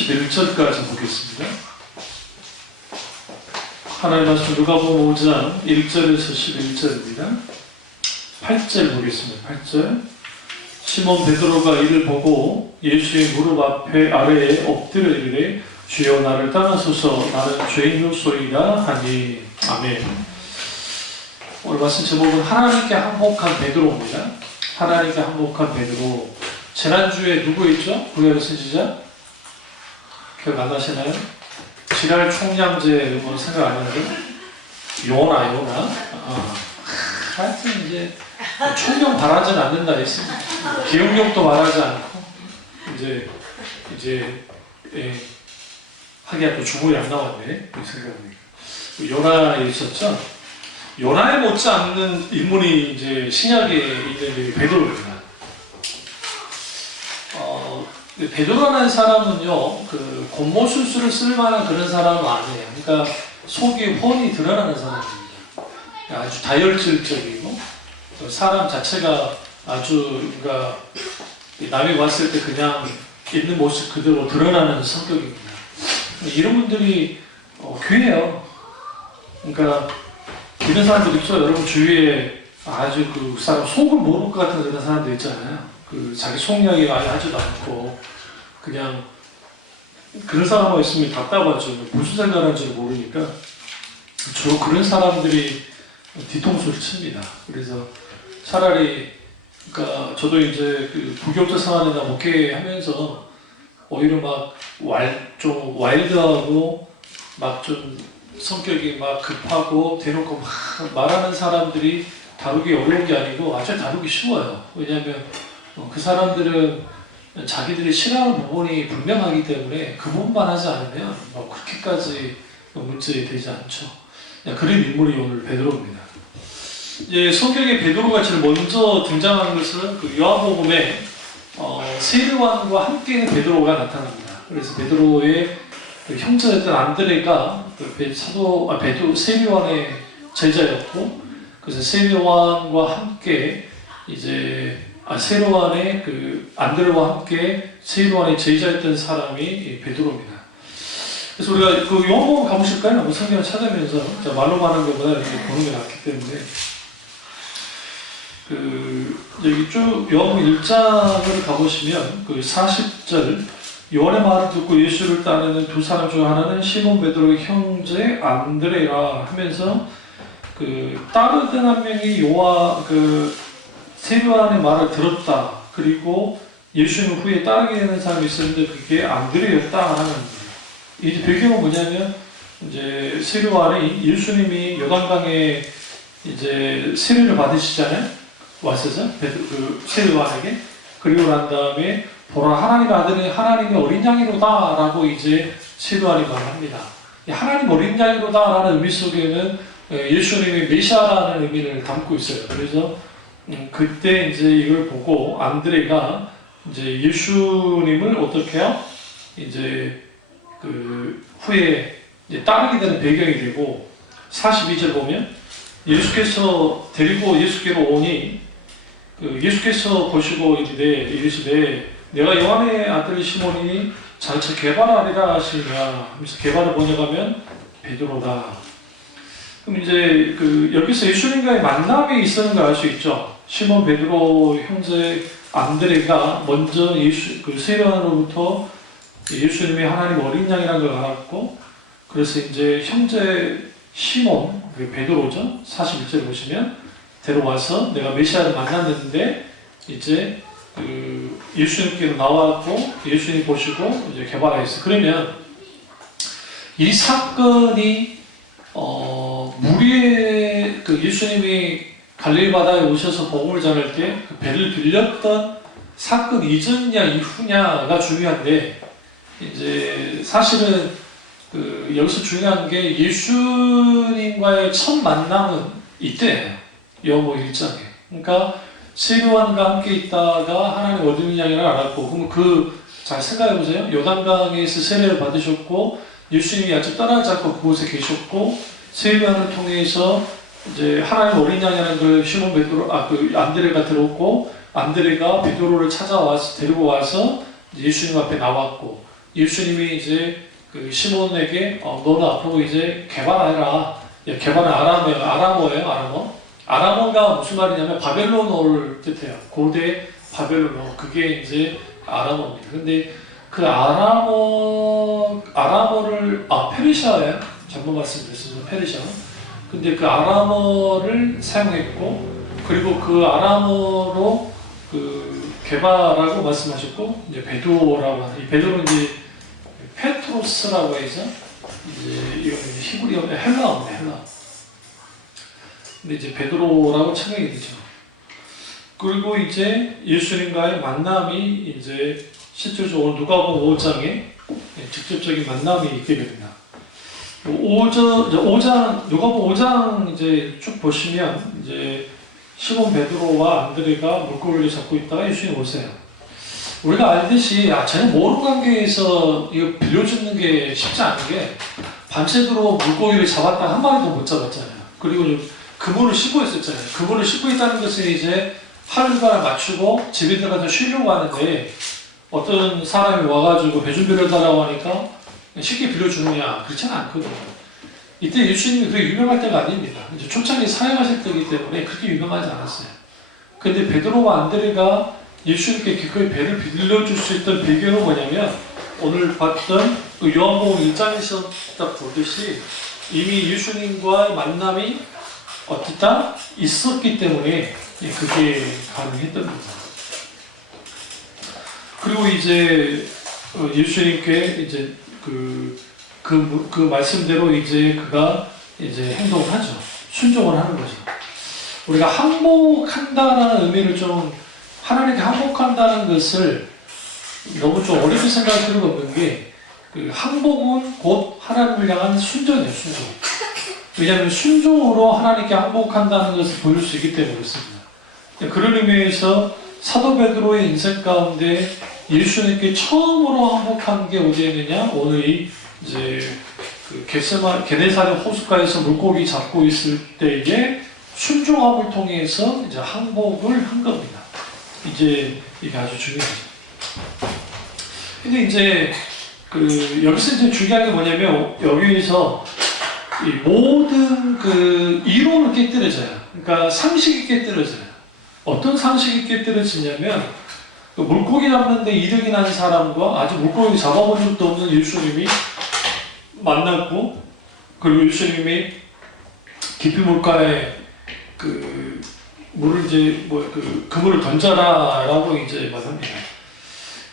11절까지 보겠습니다. 하나님 말씀 누가복음 5장 1절에서 11절입니다. 8절 보겠습니다. 8절. 시몬 베드로가 이를 보고 예수의 무릎 앞에 아래에 엎드려 이르되 주여 나를 떠나소서 나는 죄인이소이다 하니. 아멘. 오늘 말씀 제목은 하나님께 항복한 베드로입니다. 하나님께 항복한 베드로. 지난주에 누구 있죠? 구약의 선지자? 기억 안 나시나요? 지랄 총량제 뭐 생각 안 나는데? 요나. 하여튼 이제 총명 바라지는 않는다 했습니다. 기억력도 말하지 않고 이제 하기야 또 주문이 안 나왔네. 이 생각하니까 요나에 있었죠. 요나에 못지않는 인물이 이제 신약에 있는 베드로입니다. 베드로라는 사람은요, 그 곤모술수를 쓸 만한 그런 사람은 아니에요. 그러니까 속이 훤히 드러나는 사람입니다. 아주 다혈질적이고 사람 자체가 아주 그러니까 남이 봤을 때 그냥 있는 모습 그대로 드러나는 성격입니다. 이런 분들이 귀해요. 그러니까 이런 사람들 있죠. 여러분 주위에 아주 그 사람 속을 모를 것 같은 그런 사람들 있잖아요. 그 자기 속량이 하지도 않고 그냥 그런 사람만 있으면 답답하죠. 무슨 생각하는지를 모르니까 주로 그런 사람들이 뒤통수를 칩니다. 그래서 차라리 그러니까 저도 이제 그 부교육자 생활이나 목회하면서 오히려 막 좀 와일드하고 막 좀 성격이 막 급하고 대놓고 막 말하는 사람들이 다루기 어려운 게 아니고 아주 다루기 쉬워요. 왜냐하면 그 사람들은 자기들이 싫어하는 부분이 분명하기 때문에 그 부분만 하지 않으면 그렇게까지 문제 되지 않죠. 그런 인물이 오늘 베드로입니다. 성경에 베드로가 제일 먼저 등장한 것은 그 요한복음에 세례요한과 함께 베드로가 나타납니다. 그래서 베드로의 그 형제였던 안드레가 세례요한의 제자였고, 그래서 세례요한과 함께 세례요한의 그 안드레와 함께 세례요한의 제자였던 사람이 베드로입니다. 그래서 우리가 그 요한복음 가보실까요? 한번 성경을 찾으면서 말로 하는 것보다 이렇게 보는 게 낫기 때문에 여기 쭉 요한복음 1장을 가보시면 그 40절 요한의 말을 듣고 예수를 따르는 두 사람 중 하나는 시몬 베드로의 형제 안드레라 하면서 그 따르던 한 명이 세례요한의 말을 들었다. 그리고 예수님 후에 따르게 되는 사람이 있었는데 그게 안드레였다 하는 거예요. 이 배경은 뭐냐면 이제 세례요한이 예수님이 요단강에 이제 세례를 받으시잖아요. 왔어서 그 세례요한에게. 그리고 난 다음에 보라 하나님의 아들이 하나님의 어린 양이로다라고 이제 세례요한이 말합니다. 하나님 어린 양이로다라는 의미 속에는 예수님이 메시아라는 의미를 담고 있어요. 그래서 그때 이제 이걸 보고 안드레가 이제 예수님을 어떻게 해요? 이제 그 후에 이제 따르게 되는 배경이 되고 42절 보면 예수께서 데리고 예수께로 오니 예수께서 보시고 이르시되 내가 요한의 아들 시몬이 장차 게바라리라 하시냐 하면서 게바를 번역하면 베드로다. 그럼 이제 여기서 예수님과의 만남이 있었는 걸 알 수 있죠. 시몬 베드로 형제 안드레가 먼저 세례요한으로부터 예수님이 하나님 어린 양이라는 걸 알았고, 그래서 이제 형제 시몬 베드로죠. 41절 보시면 데려와서 내가 메시아를 만났는데 이제 예수님께로 나왔고 예수님 보시고 이제 개발하였어요. 그러면 이 사건이 무리의 예수님이 갈릴리 바다에 오셔서 복음을 전할 때 그 배를 빌렸던 사건 이전이냐 이후냐가 중요한데 이제 사실은 여기서 중요한 게 예수님과의 첫 만남은 이때예요. 요한복음 1장에. 그러니까 세례요한과 함께 있다가 하나님 어린 양이라 알았고, 그럼 잘 생각해보세요. 요단강에서 세례를 받으셨고 예수님이 아직 떠나지 않고 그곳에 계셨고 세례요한을 통해서 이제 하나님 어린 양이라는 걸 시몬 베드로 안드레가 들었고 안드레가 베드로를 데리고 와서 예수님 앞에 나왔고, 예수님이 이제 그 시몬에게 너는 앞으로 이제 개발해라. 개발은 아람어예요. 아람어가 무슨 말이냐면 바벨론어를 뜻해요. 고대 바벨론어. 그게 이제 아람어입니다. 근데 그 아람어를 페르시아예요. 잘못 말씀드렸습니다. 페르시아. 근데 그 아람어를 사용했고, 그리고 그 아람어로 그 개발하고 말씀하셨고, 이제 베드로라고 하는, 이 베드로는 이제 페트로스라고 해서 이제 이건 히브리어 헬라어입니다. 헬라. 근데 이제 베드로라고称명이 되죠. 그리고 이제 예수님과의 만남이 이제 실제적으로 누가복음 5장에 직접적인 만남이 있게 됩니다. 누가복음 5장 이제 쭉 보시면 이제 시몬 베드로와 안드레가 물고기를 잡고 있다가 예수님 오세요. 우리가 알듯이 전혀 모르는 관계에서 이거 빌려주는 게 쉽지 않은 게 밤새도록 물고기를 잡았다 한 마리도 못 잡았잖아요. 그리고 그물을 싣고 있었잖아요. 그물을 싣고 있다는 것은 이제 하루를 맞추고 집에 들어가서 쉬려고 하는데 어떤 사람이 와가지고 배 좀 빌려달라고 하니까 쉽게 빌려주느냐? 그렇지는 않거든요. 이때 예수님이 그렇게 유명할 때가 아닙니다. 이제 초창기 사역하실 때이기 때문에 그렇게 유명하지 않았어요. 근데 베드로와 안드레가 예수님께 기꺼이 배를 빌려줄 수 있던 배경은 뭐냐면 오늘 봤던 요한복음 1장에서 딱 보듯이 이미 예수님과의 만남이 어떻다? 있었기 때문에 그게 가능했던 겁니다. 그리고 이제 예수님께 이제 그 말씀대로 이제 그가 이제 행동을 하죠. 순종을 하는 거죠. 우리가 항복한다라는 의미를 좀 하나님께 항복한다는 것을 너무 좀 어렵게 생각할 필요가 없는 게 그 항복은 곧 하나님을 향한 순종이에요. 순종. 왜냐하면 순종으로 하나님께 항복한다는 것을 보일 수 있기 때문에 그렇습니다. 그런 의미에서 사도 베드로의 인생 가운데 예수님께 처음으로 항복한 게 어디에느냐? 오늘 이제 그 게네사렛 호숫가에서 물고기 잡고 있을 때에 순종함을 통해서 이제 항복을 한 겁니다. 이제 이게 아주 중요하죠. 근데 이제 여기서 이제 중요한 게 뭐냐면 여기에서 이 모든 그 이론을 깨뜨려져요. 그러니까 상식이 깨뜨려져요. 어떤 상식이 깨뜨려지냐면 물고기 잡는데 이득이 나는 사람과 아직 물고기 잡아본 적도 없는 예수님이 만났고, 그리고 예수님이 깊이 물가에 물을 이제 그물을 던져라라고 이제 말합니다.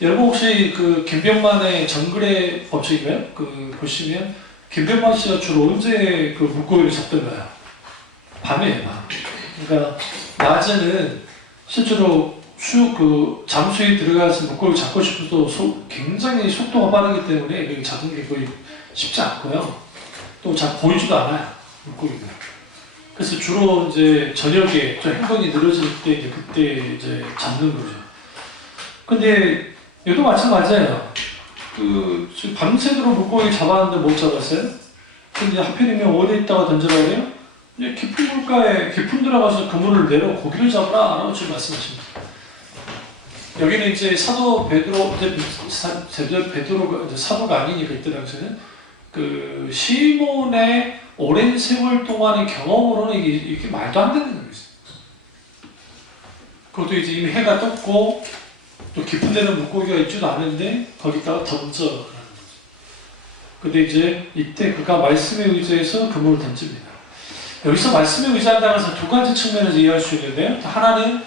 여러분 혹시 김병만의 정글의 법칙인가요? 보시면 김병만 씨가 주로 언제 물고기를 잡던가요? 밤에 밤. 그러니까 낮에는 실제로 잠수에 들어가서 물고기 잡고 싶어도 굉장히 속도가 빠르기 때문에 잡는 게 거의 쉽지 않고요. 또 잘 보이지도 않아요, 물고기가. 그래서 주로 이제 저녁에 좀 행동이 늘어질 때 그때 이제 잡는 거죠. 근데 얘도 마찬가지예요. 밤새도록 물고기 잡았는데 못 잡았어요. 근데 하필이면 어디에 있다가 던져라 그래요? 이제 깊은 물가에 깊은 들어가서 그물을 내려 고기를 잡으라 라고 지금 말씀하십니다. 여기는 이제 사도 베드로가 이제 사도가 아니니까 이때 당시에는 시몬의 오랜 세월 동안의 경험으로는 이게 말도 안 되는 거예요. 그것도 이제 이미 해가 떴고 또 깊은 데는 물고기가 있지도 않은데 거기다가 던져. 근데 이제 이때 그가 말씀에 의지해서 그물을 던집니다. 여기서 말씀에 의지한다는 것은 두 가지 측면에서 이해할 수 있는데요. 하나는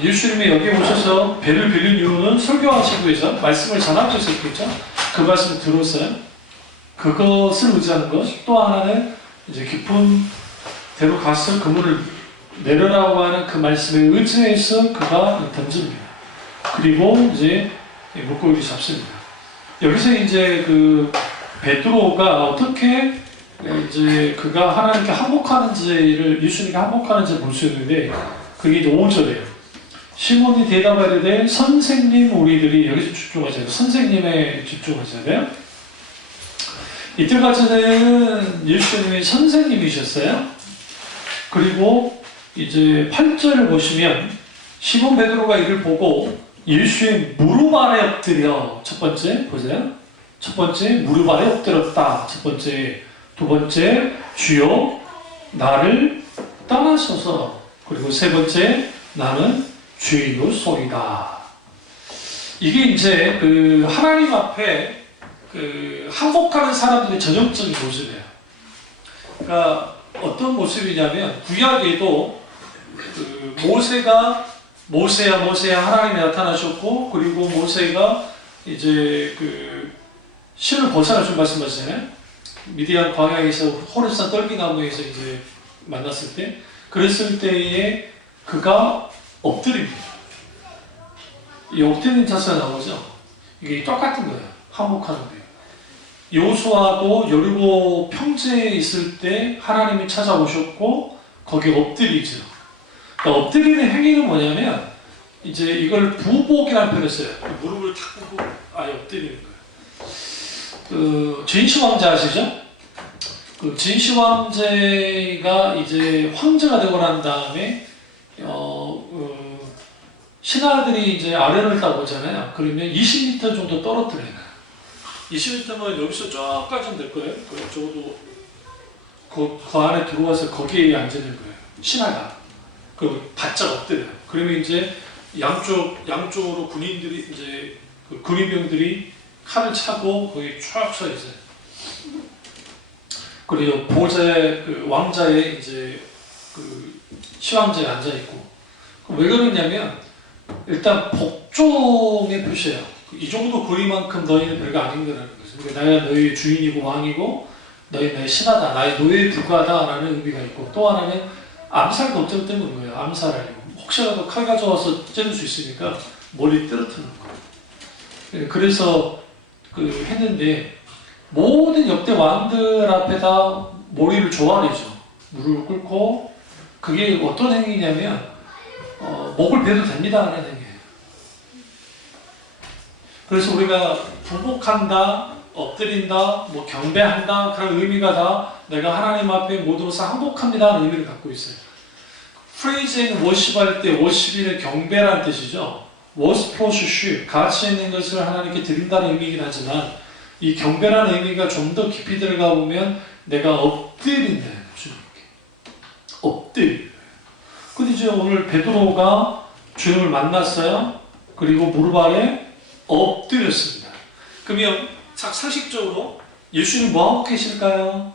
예수님이 여기에 오셔서 배를 빌린 이유는 설교하시기 위해서 말씀을 전하기 위해서였겠죠. 그 말씀을 들었어요. 그것을 의지하는 것. 또 하나는 이제 깊은 데로 가서 그물을 내려라고 하는 그 말씀에 의지해서 그가 던집니다. 그리고 이제 물고기를 잡습니다. 여기서 이제 베드로가 어떻게 이제 그가 하나님께 항복하는지를 예수님께 항복하는지를 볼 수 있는데 그게 이제 5절이에요. 시몬이 대답하되 선생님 우리들이 여기서 집중하셔야 돼요. 선생님에 집중하셔야 돼요. 이때까지는 예수님이 선생님이셨어요. 그리고 이제 8절을 보시면 시몬 베드로가 이를 보고 예수의 무릎 아래 엎드려 첫 번째 보세요. 첫 번째, 무릎 아래 엎드렸다. 첫 번째. 두 번째, 주여 나를 떠나소서. 그리고 세 번째, 나는 죄인으로소이다. 이게 이제 그 하나님 앞에 그 항복하는 사람들의 전형적인 모습이에요. 그러니까 어떤 모습이냐면 구약에도 그 모세야 하나님이 나타나셨고, 그리고 모세가 이제 그 신을 벗어나신 말씀하시잖아요. 미디안 광야에서 호렙산 떨기나무에서 이제 만났을 때, 그랬을 때에 그가 엎드립니다. 이 엎드리는 자세가 나오죠. 이게 똑같은 거예요. 항복하는데. 여호수아도 여리고 평지에 있을 때 하나님이 찾아오셨고 거기에 엎드리죠. 그러니까 엎드리는 행위는 뭐냐면 이제 이걸 부복이라는 표현을 써요. 무릎을 탁 꿇고 아예 엎드리는 거예요. 그 진시 왕자 아시죠? 그 진시 왕제가 이제 황제가 되고 난 다음에 신하들이 이제 아래를 따보잖아요. 그러면 20m 정도 떨어뜨려요. 20m면 여기서 저까지는 될 거예요. 적어도 그 안에 들어와서 거기에 앉는 거예요. 신하가. 그 바짝 엎드려요. 그러면 이제 양쪽으로 군인들이 이제 그 군인병들이 칼을 차고 거기 쭉 서 있어요. 그리고 보좌에 그 왕자에 이제 그 시황제에 앉아 있고. 왜 그러냐면 일단 복종의 표시예요. 이 정도 거리만큼 너희는 별거 아닌 거라는 거죠. 그러니까 내가 너희의 주인이고 왕이고 너희 나의 신하다, 나의 노예에 불과하다라는 의미가 있고, 또 하나는 암살 걱정 때문인 거예요. 암살하려고. 혹시라도 칼 가져와서 찌를 수 있으니까 머리 떨어뜨리는 거예요. 그래서 그 했는데 모든 역대 왕들 앞에다 머리를 조아리죠. 무릎을 꿇고. 그게 어떤 행위냐면 목을 베도 됩니다 하는 행위예요. 그래서 우리가 부복한다, 엎드린다, 뭐 경배한다, 그런 의미가 다 내가 하나님 앞에 모두로서 항복합니다 하는 의미를 갖고 있어요. 프레이즈 앤 워십 할 때 워십이 경배라는 뜻이죠. 워스포슈, 가치 있는 것을 하나님께 드린다는 의미이긴 하지만 이 경배라는 의미가 좀 더 깊이 들어가 보면 내가 엎드린다, 주님께. 엎드린다. 근데 이제 오늘 베드로가 주님을 만났어요. 그리고 무릎 아래 엎드렸습니다. 그러면 상식적으로 예수님 뭐하고 계실까요?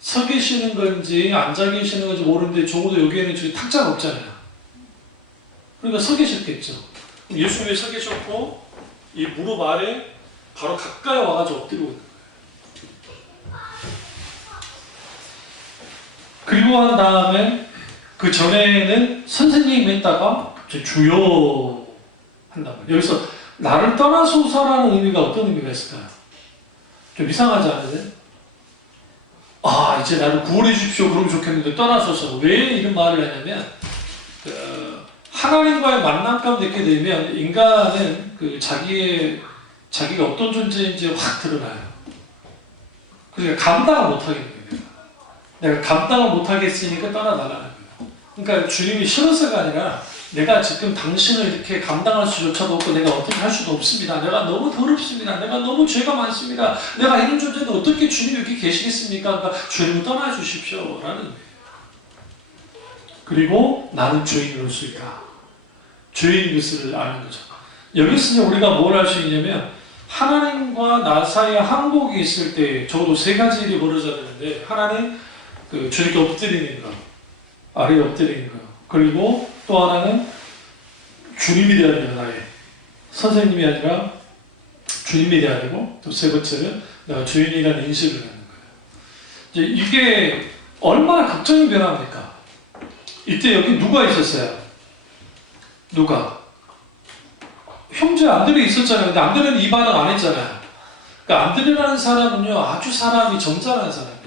서 계시는 건지 앉아 계시는 건지 모르는데 적어도 여기에는 저기 탁자가 없잖아요. 그러니까 서 계셨겠죠. 예수님이 서 계셨고 이 무릎 아래 바로 가까이 와가지고 엎드리고 있는 거예요. 그리고 한 다음에 그 전에는 선생님 했다가 주여 한단 말이에요. 여기서 나를 떠나소서라는 의미가 어떤 의미가 있을까요? 좀 이상하지 않으세요? 아, 이제 나를 구원해 주십시오. 그러면 좋겠는데 떠나소서. 왜 이런 말을 하냐면 하나님과의 만남 가운데 있게 되면 인간은 그 자기가 어떤 존재인지 확 드러나요. 그러니까 감당을 못하게 됩니다. 내가 감당을 못하겠으니까 떠나달라는 거예요. 그러니까 주님이 싫어서가 아니라 내가 지금 당신을 이렇게 감당할 수조차도 없고 내가 어떻게 할 수도 없습니다. 내가 너무 더럽습니다. 내가 너무 죄가 많습니다. 내가 이런 존재인데 어떻게 주님이 여기 계시겠습니까? 그러니까 주님을 떠나주십시오. 라는 거예요. 그리고 나는 죄인으로서 있다. 죄인 것을 아는 거죠. 여기서 우리가 뭘 할 수 있냐면 하나님과 나 사이에 항복이 있을 때 적어도 세 가지 일이 벌어져야 되는데, 하나는 그 주님께 엎드리는 것, 아래에 엎드리는 것, 그리고 또 하나는 주님이 되어야 되는 나의 선생님이 아니라 주님이 되어야 되고, 또 세 번째는 내가 주인이라는 인식을 갖는 거예요. 이제 이게 얼마나 극적인 변화입니까? 이때 여기 누가 있었어요? 누가? 형제 안드레 있었잖아요. 근데 안드레는 이 반응 안 했잖아요. 그러니까 안드레라는 사람은요, 아주 사람이 점잖은 사람이에요.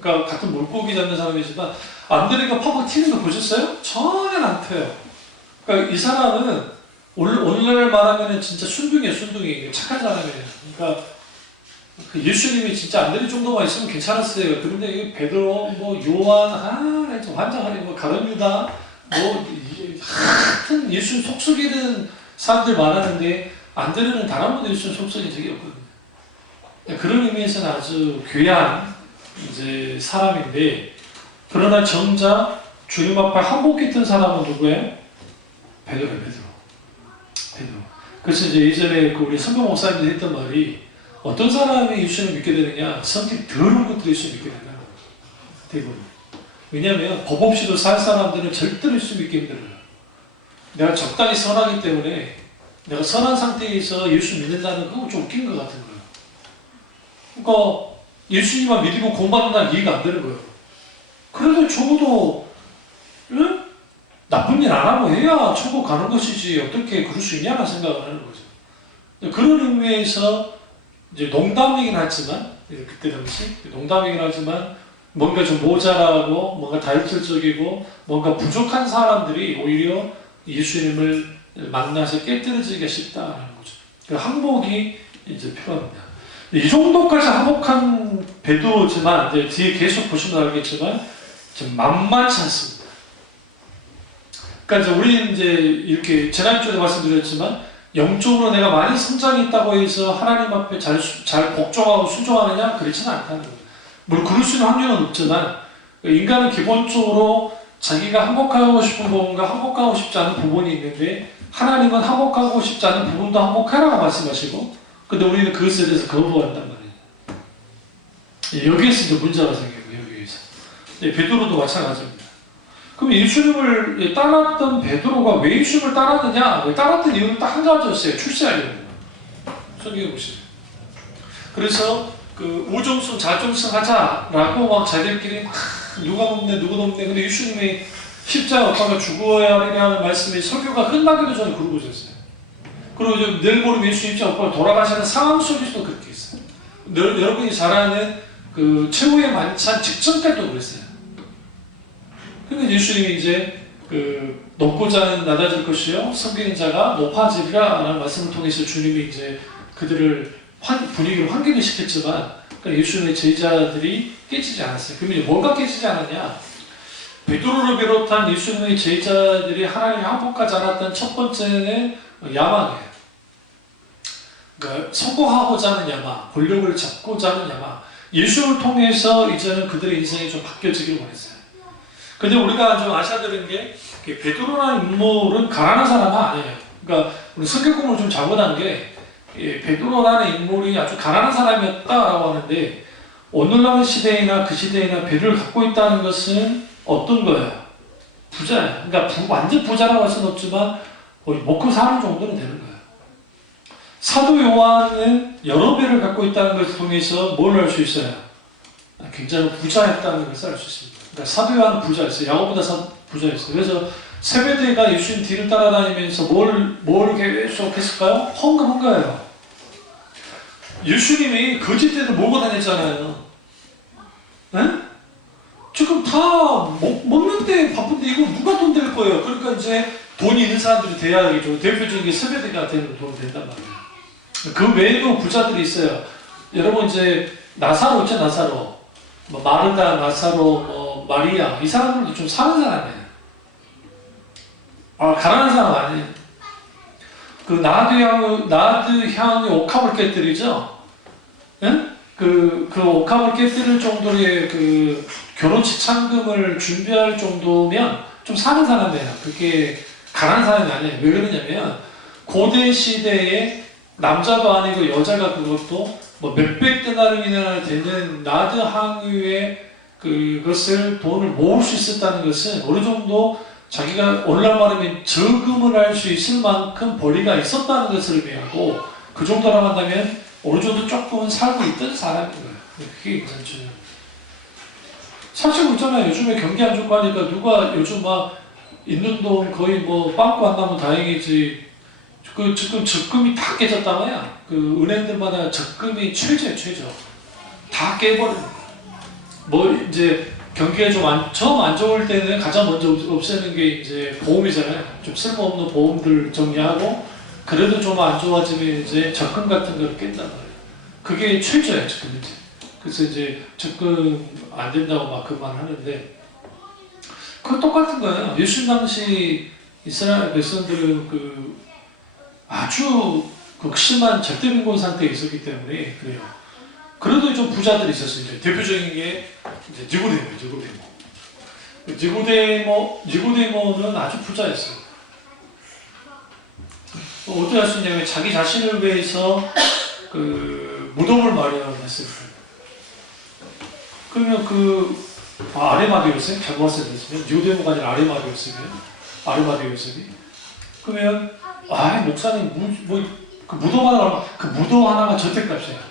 그러니까 같은 물고기 잡는 사람이지만 안드레가 팍팍 튀는 거 보셨어요? 전혀 안 튀어요. 그러니까 이 사람은 오늘날 말하면 진짜 순둥이에요, 순둥이. 착한 사람이에요. 그러니까 그 예수님이 진짜 안드레 정도만 있으면 괜찮았어요. 그런데 베드로, 뭐 요한, 좀 환장하네, 뭐 가룟 유다, 하여튼 예수님 속썩이는 사람들 많았는데 안드레는 단 한 번도 예수님 속썩인 적이 없거든요. 그런 의미에서는 아주 귀한 이제 사람인데, 그러나 정작 주님 앞에 한복했던 사람은 누구예요? 베드로예요, 베드로. 그래서 이제 예전에 그 우리 선교 목사님들이 했던 말이, 어떤 사람이 예수님을 믿게 되느냐, 성격 더러운 것들이 예수님을 믿게 된다는 거예요. 대부분. 왜냐하면 법 없이도 살 사람들은 절대로 예수님 믿기 힘들어요. 내가 적당히 선하기 때문에, 내가 선한 상태에서 예수 믿는다는 거 좀 웃긴 것 같은 거예요. 그러니까 예수님만 믿고 공부하는 이해가 안 되는 거예요. 그래도 적어도 응? 나쁜 일 안 하고 해야 천국 가는 것이지 어떻게 그럴 수 있냐는 생각을 하는 거죠. 그런 의미에서 이제 농담이긴 하지만, 그때 당시 농담이긴 하지만, 뭔가 좀 모자라고 뭔가 다혈질적이고 뭔가 부족한 사람들이 오히려 예수님을 만나서 깨뜨려지기가 쉽다는 거죠. 그 항복이 이제 필요합니다. 이 정도까지 항복한 베드로지만, 이제 뒤에 계속 보시면 알겠지만 좀 만만치 않습니다. 그러니까 이제 우리는 이제 이렇게 지난주에 말씀드렸지만, 영적으로 내가 많이 성장했다고 해서 하나님 앞에 잘 복종하고 순종하느냐? 그렇지는 않다는 거예요. 물론 그럴 수 있는 확률은 높지만, 인간은 기본적으로 자기가 항복하고 싶은 부분과 항복하고 싶지 않은 부분이 있는데, 하나님은 항복하고 싶지 않은 부분도 항복하라고 말씀하시고, 근데 우리는 그것에 대해서 거부한단 말이에요. 여기에서 이제 문제가 생겨요. 여기에서. 베드로도 마찬가지입니다. 그럼 예수님을 따랐던 베드로가 왜 예수님을 따랐느냐? 따랐던 이유는 딱 한 가지였어요. 출세하려고. 성경에 보시면. 그래서 그 우정승 자정승 하자라고 막 자기들끼리 누가 높네 누가 높네. 근데 예수님이 십자가 못 박아 죽어야 하느냐는 말씀이 설교가 끝나기도 전에 그러고 있었어요. 그리고 내일 모레 예수 십자가 못 박아 돌아가시는 상황 속에서도 그렇게 했어요. 여러분이 잘 아는 그 최후의 만찬 직전까지도 그랬어요. 그러니까 예수님이 이제 그 높고 자는 낮아질 것이요 섬기는 자가 높아지리라 라는 말씀을 통해서 주님이 이제 그들을 분위기를 환기를 시켰지만, 그러니까 예수님의 제자들이 깨지지 않았어요. 그러면 이제 뭐가 깨지지 않았냐? 베드로를 비롯한 예수님의 제자들이 하나님의 항복하지 않았던 첫 번째는 야망이에요. 그러니까 성공하고자 하는 야망, 권력을 잡고자 하는 야망. 예수를 통해서 이제는 그들의 인생이 좀 바뀌어지기를 원했어요. 근데 우리가 좀 아셔야 되는 게, 베드로라는 인물은 가난한 사람은 아니에요. 그러니까 우리 성경 공부를 좀 잘못한 게, 베드로라는 인물이 아주 가난한 사람이었다라고 하는데, 오늘날 시대이나 그 시대이나 배를 갖고 있다는 것은 어떤 거예요? 부자예요. 그러니까 완전 부자라고 할 수는 없지만 거의 먹고 사는 정도는 되는 거예요. 사도 요한은 여러 배를 갖고 있다는 것을 통해서 뭘 알 수 있어요? 굉장히 부자였다는 것을 알 수 있습니다. 그러니까 사도 요한은 부자였어요. 야고보다 부자였어요. 그래서 세베대가 예수님 뒤를 따라다니면서 뭘 계속했을까요? 헌금한 거예요. 예수님이 거짓대를 몰고 다녔잖아요. 네? 지금 다 먹는데 바쁜데 이거 누가 돈 댈 거예요? 그러니까 이제 돈이 있는 사람들이 돼야겠죠. 대표적인 게 세베대가 되는 돈 된단 말이에요. 그 외에도 부자들이 있어요. 여러분 이제 나사로 있죠, 나사로. 뭐 마르다, 나사로, 마리아, 이 사람들도 좀 사는 사람이에요. 가난한 사람 아니에요. 그 나드 향의 옥합을 깨뜨리죠. 예? 그 옥합을 깨뜨릴 정도의 그 결혼 지참금을 준비할 정도면 좀 사는 사람이에요. 그게 가난한 사람이 아니에요. 왜 그러냐면 고대 시대에 남자도 아니고 여자가 그것도 뭐 몇백 데나리나 되는 나드 항유의 그것을 돈을 모을 수 있었다는 것은 어느 정도 자기가 오늘날 말하면 저금을 할 수 있을 만큼 벌이가 있었다는 것을 의미하고, 그 정도라고 한다면 어느 정도 조금은 살고 있던 사람인 거예요. 그게 굉장히 중요합니다. 사실 있잖아요. 요즘에 경기 안 좋고 하니까 누가 요즘 막 있는 돈 거의 뭐 빵꾸 안 나면 다행이지. 지금 적금이 다 깨졌다마야. 그 은행들마다 적금이 최저. 다 깨버립니다. 뭐 이제 경기가 좀 안 좋을 때는 가장 먼저 없애는 게 이제 보험이잖아요. 좀 쓸모없는 보험들 정리하고, 그래도 좀 안 좋아지면 이제 적금 같은 걸 깬단 말이에요. 그게 최저예요, 적금 이제. 그래서 이제 적금 안 된다고 막 그만하는데, 그거 똑같은 거예요. 예수님 당시 이스라엘 백성들은 아주 극심한 절대빈곤 상태에 있었기 때문에 그래요. 그래도 좀 부자들이 있었어요. 이제 대표적인 게 이제 니고데모는 아주 부자였어요. 어떻게 할 수 있냐면 자기 자신을 위해서 그 무덤을 마련했을 거예요. 그러면 아레마디 요셉? 잘못 봤으면 니고데모가 아니라 아레마디 요셉이 그러면 목사님 그 무덤 하나가 저택값이에요.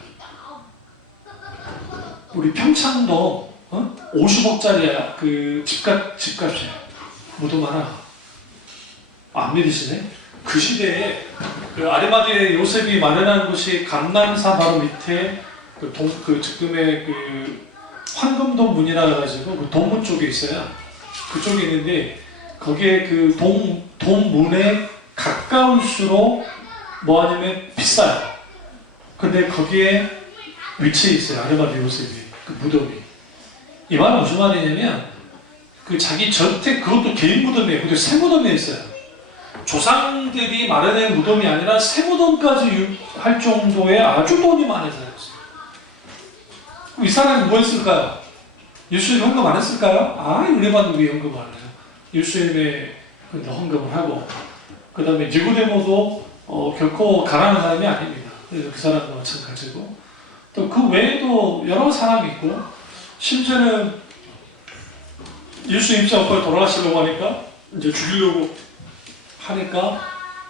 우리 평창도 50억짜리 그 집값이에요. 무덤 하나. 안 믿으시네? 그 시대에 그 아리마디아 요셉이 마련한 곳이 감람산 바로 밑에 지금의 그 황금동 문이라 해가지고 그 동문 쪽에 있어요. 그쪽에 있는데 거기에 그 동문에 가까울수록 뭐 아니면 비싸요. 근데 거기에 위치해 있어요. 아리마디아 요셉이 그 무덤이. 이 말은 무슨 말이냐면 그 자기 저택 그것도 개인 무덤이에요. 근데 새 무덤에 있어요. 조상들이 마련한 무덤이 아니라 새 무덤까지 할 정도의 아주 돈이 많은 사람이었어요. 이 사람이 뭐 했을까요? 예수님 헌금 안 했을까요? 은혜받는 왜 헌금 안 해요? 예수님의 헌금을 하고 그 다음에 니고데모도 결코 가난한 사람이 아닙니다. 그래서 그 사람도 마찬가지고 또 그 외에도 여러 사람이 있고 심지어는 예수 입장 아빠가 돌아가시려고 하니까 이제 죽이려고 하니까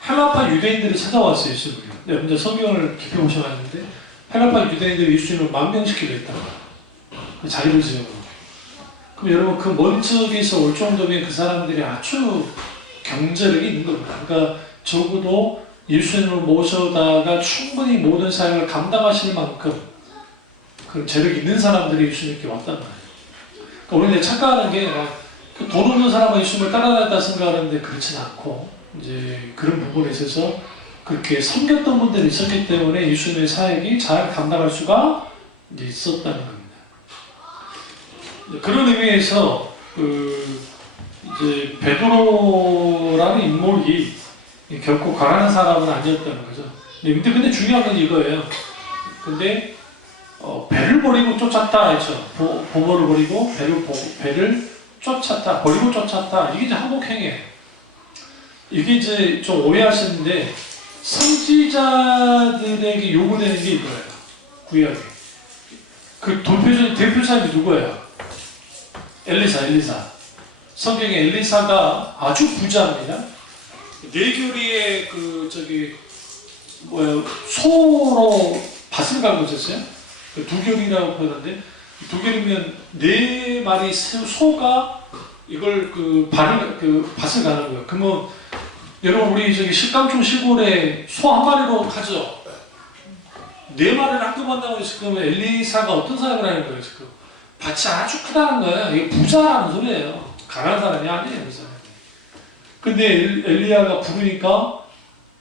헬라파 유대인들이 찾아왔어요. 예수님을. 혼자 성경을 깊이 보셔봤는데 헬라파 유대인들이 예수님을 망명시키려 했다. 자유를 지으로. 그럼 여러분 그 먼 쪽에서 올 정도면 그 사람들이 아주 경제력이 있는 겁니다. 그러니까 적어도 예수님을 모셔다가 충분히 모든 사역을 감당하실 만큼 그 재력이 있는 사람들이 예수님께 왔단 말이에요. 그러니까 우리는 착각하는 게 돈 없는 사람은 예수님을 따라다녔다 생각하는데 그렇진 않고 이제 그런 부분에 있어서 그렇게 섬겼던 분들이 있었기 때문에 예수님의 사역이 잘 감당할 수가 이제 있었다는 겁니다. 그런 의미에서 이제 베드로라는 인물이 결코 가난한 사람은 아니었다는 거죠. 근데 중요한 건 이거예요. 근데 배를 버리고 쫓았다 했죠. 보모를 버리고 배를 쫓았다, 버리고 쫓았다. 이게 이제 한국행위예요. 이게 이제 좀 오해하시는데 선지자들에게 요구되는 게 이거예요. 구약에. 그 대표 사람이 누구예요? 엘리사. 성경에 엘리사가 아주 부자입니다. 네 교리의 소로 밭을 갈고 있었어요. 두 교리라고 표현하는데 두 교리면 네 마리 소가 이걸 밭을 가는 거예요. 그러면 여러분 우리 식감촌 시골에 소 한 마리로 가죠. 네 마리를 한꺼번에 나오고 지금 엘리사가 어떤 사역을 하는 거예요 지금? 밭이 아주 크다는 거예요. 이게 부자라는 소리예요. 가난한 사람이 아니에요 그 사람이. 근데 엘리야가 부르니까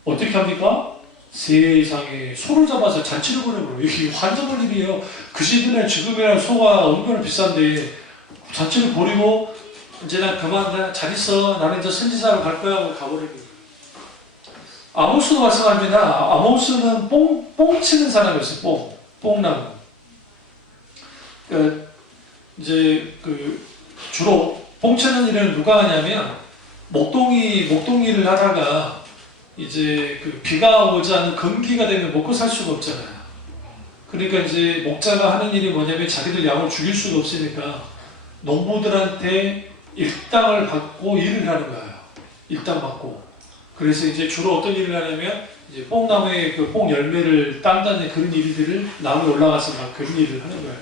어떻게 합니까? 세상에 소를 잡아서 잔치를 벌여버려요. 이게 환장할 일이에요. 그 시대에 지금이야 소가 얼마나 비싼데 잔치를 벌이고 이제 난 그만 잘 있어. 나는 이제 선지자로 갈 거야 하고 가버리는 거예요. 아모스도 마찬가지입니다. 아모스는 뽕 치는 사람이었어요. 뽕나무. 이제 주로 뽕 치는 일을 누가 하냐면 목동일을 하다가 이제 비가 오지 않은 건기가 되면 먹고 살 수가 없잖아요. 그러니까 이제 목자가 하는 일이 뭐냐면 자기들 양을 죽일 수가 없으니까 농부들한테 일당을 받고 일을 하는 거예요. 일당 받고. 그래서 이제 주로 어떤 일을 하냐면 이제 뽕나무의 뽕 열매를 딴다는 그런 일들을 나무에 올라가서 막 그런 일을 하는 거예요.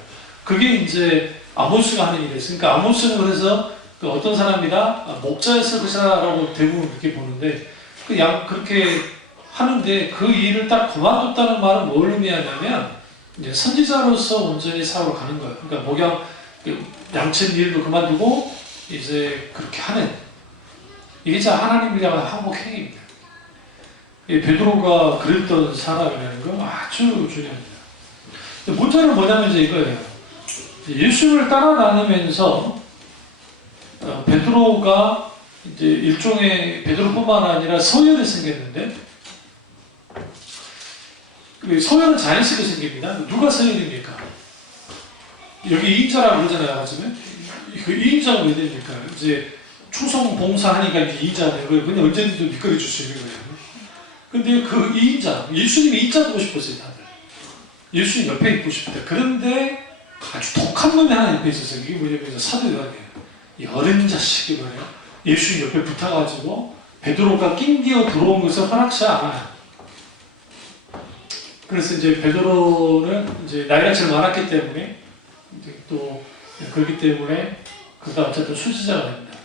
그게 이제 아모스가 하는 일이었어요. 그러니까 아모스는 그래서 어떤 사람이다? 목자였을 것이라고 대부분 그렇게 보는데 그렇게 하는데 그 일을 딱 그만뒀다는 말은 뭘 의미하냐면 이제 선지자로서 온전히 사역을 가는 거예요. 그러니까 양친 일도 그만두고 이제 그렇게 하는 이게 자 하나님을 향한 항복 행위입니다. 베드로가 그랬던 사람이라는 건 아주 중요합니다. 문제는 뭐냐면 이제 이거예요. 예수를 따라다니면서 베드로가 이제 일종의 베드로뿐만 아니라 서열이 생겼는데 서열은 자연스럽게 생깁니다. 누가 서열입니까? 여기 2인자라고 그러잖아요, 맞으면? 그 2인자가 왜 됩니까? 이제 초성 봉사하니까 이제 2인자가 된 거예요. 그냥 언제든지 밑거리 줄 수 있는 거예요. 근데 그 2인자, 예수님이 2인자 보고 싶었어요, 다들. 예수님 옆에 있고 싶다. 그런데 아주 독한 놈이 하나 옆에 있었어요. 이게 뭐냐면 사도 요한이에요. 이 어린 자식이 말이에요. 예수님 옆에 붙어가지고 베드로가 낑기어 들어온 것을 허락치 않아요. 그래서 이제 베드로는 이제 나이가 제일 많았기 때문에 이제 또 그렇기 때문에 그가 어쨌든 수지자가 됩니다.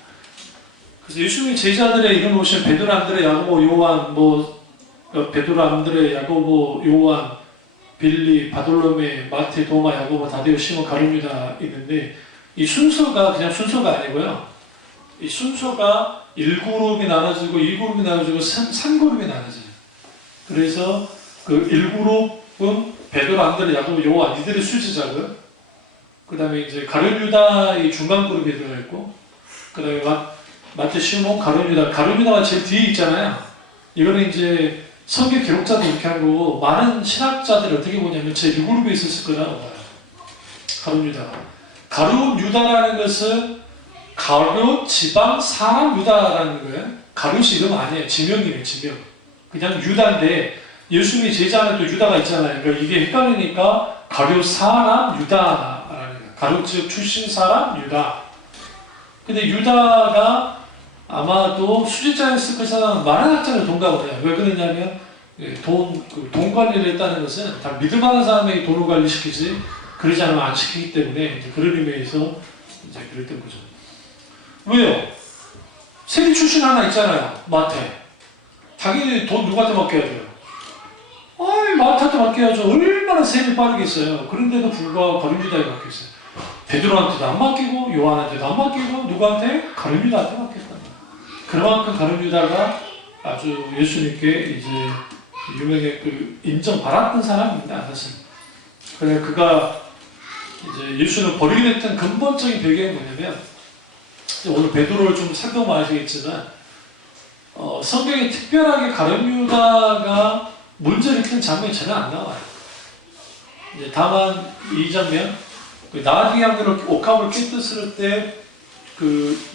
그래서 예수님이 제자들의 이름 보시면 베드로, 안드레, 야고보, 요한, 베드로, 안드레, 야고보, 요한, 빌리, 바돌로메, 마테, 도마, 야고보, 다데오, 시몬, 가룟, 유다 있는데 이 순서가 그냥 순서가 아니고요. 이 순서가 1그룹이 나눠지고 2그룹이 나눠지고 3그룹이 나눠져요. 그래서 그 1그룹은 베드로, 안드레, 야고보, 요한 이들의 수지자고요. 그 다음에 이제 가룟, 유다의 중간 그룹에 들어있고 그 다음에 마테, 시몬, 가룟, 유다. 가룟, 유다가 제일 뒤에 있잖아요. 이거는 이제 성경 기록자도 이렇게 하고 많은 신학자들이 어떻게 보냐면 제 1그룹에 있었을 거라고 봐요. 가룟, 유다가. 가룟, 유다라는 것은 가룟, 지방, 사람, 유다라는 거예요. 가룟이 이름 아니에요. 지명이에요. 지명. 그냥 유다인데 예수님이 제자 안에 또 유다가 있잖아요. 그러니까 이게 헷갈리니까 가룟, 사람, 유다라는 거예요. 가룟 지역 출신 사람, 유다. 근데 유다가 아마도 수지자였을 것이라는 많은 학자를 동감을 해요. 왜 그러냐면 돈 관리를 했다는 것은 다 믿을만한 사람에게 돈을 관리시키지 그러지 않으면 안 시키기 때문에 이제 그런 의미에서 이제 그랬던 거죠. 왜요? 세리 출신 하나 있잖아요. 마태. 당연히 돈 누구한테 맡겨야 돼요? 아이, 마태한테 맡겨야죠. 얼마나 세리 빠르겠어요. 그런데도 불구하고 가룟 유다에 맡겼어요. 베드로한테도 안 맡기고 요한한테도 안 맡기고 누구한테? 가룟 유다한테 맡겼다. 그만큼 가룟 유다가 아주 예수님께 이제 유명했고 인정받았던 사람입니다, 사실. 그래 그가 이제 예수를 버리게 됐던 근본적인 배경이 뭐냐면 오늘 베드로를 좀 살펴보면 아시겠지만 성경에 특별하게 가룟 유다가 문제를 일으킨 장면이 전혀 안 나와요. 이제 다만 이 장면 나아지게 양들을 옥합을 깨뜨렸을 때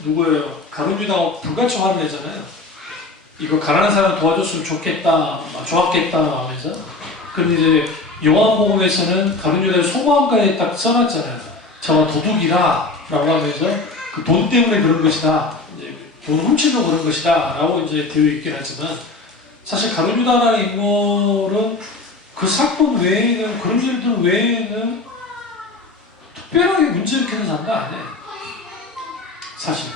누구예요? 가룟 유다가 불같이 화를 내잖아요. 이거 가난한 사람 도와줬으면 좋겠다, 좋았겠다 하면서. 그런데 이제 요한복음에서는 가룟 유다의 소망가에 딱 써놨잖아요. 저와 도둑이라 라고 하면서 그 돈 때문에 그런 것이다. 이제 돈 훔치려고 그런 것이다 라고 이제 되어 있긴 하지만 사실 가룟 유다라는 인물은 그 사건 외에는 그런 일들 외에는 특별하게 문제 일으키는 사람도 아니에요. 사실.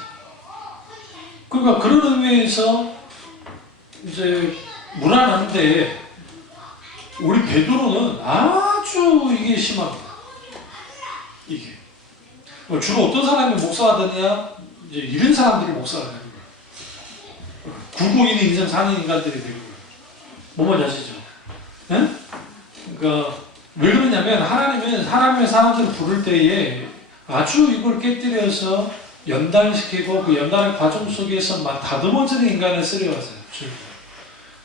그러니까 그런 의미에서 이제 무난한데 우리 베드로는 아주 이게 심합니다. 이게 주로 어떤 사람이 목사하느냐 이제 이런 사람들이 목사가 되는 거예요. 굴고 있는 인생 사는 인간들이 되는 거예요. 뭔지 아시죠? 네? 그러니까 왜 그러냐면 하나님은 하나님의 사람들을 부를 때에 아주 이걸 깨뜨려서 연단시키고 그 연단의 과정 속에서 막 다듬어지는 인간을 쓰려하세요.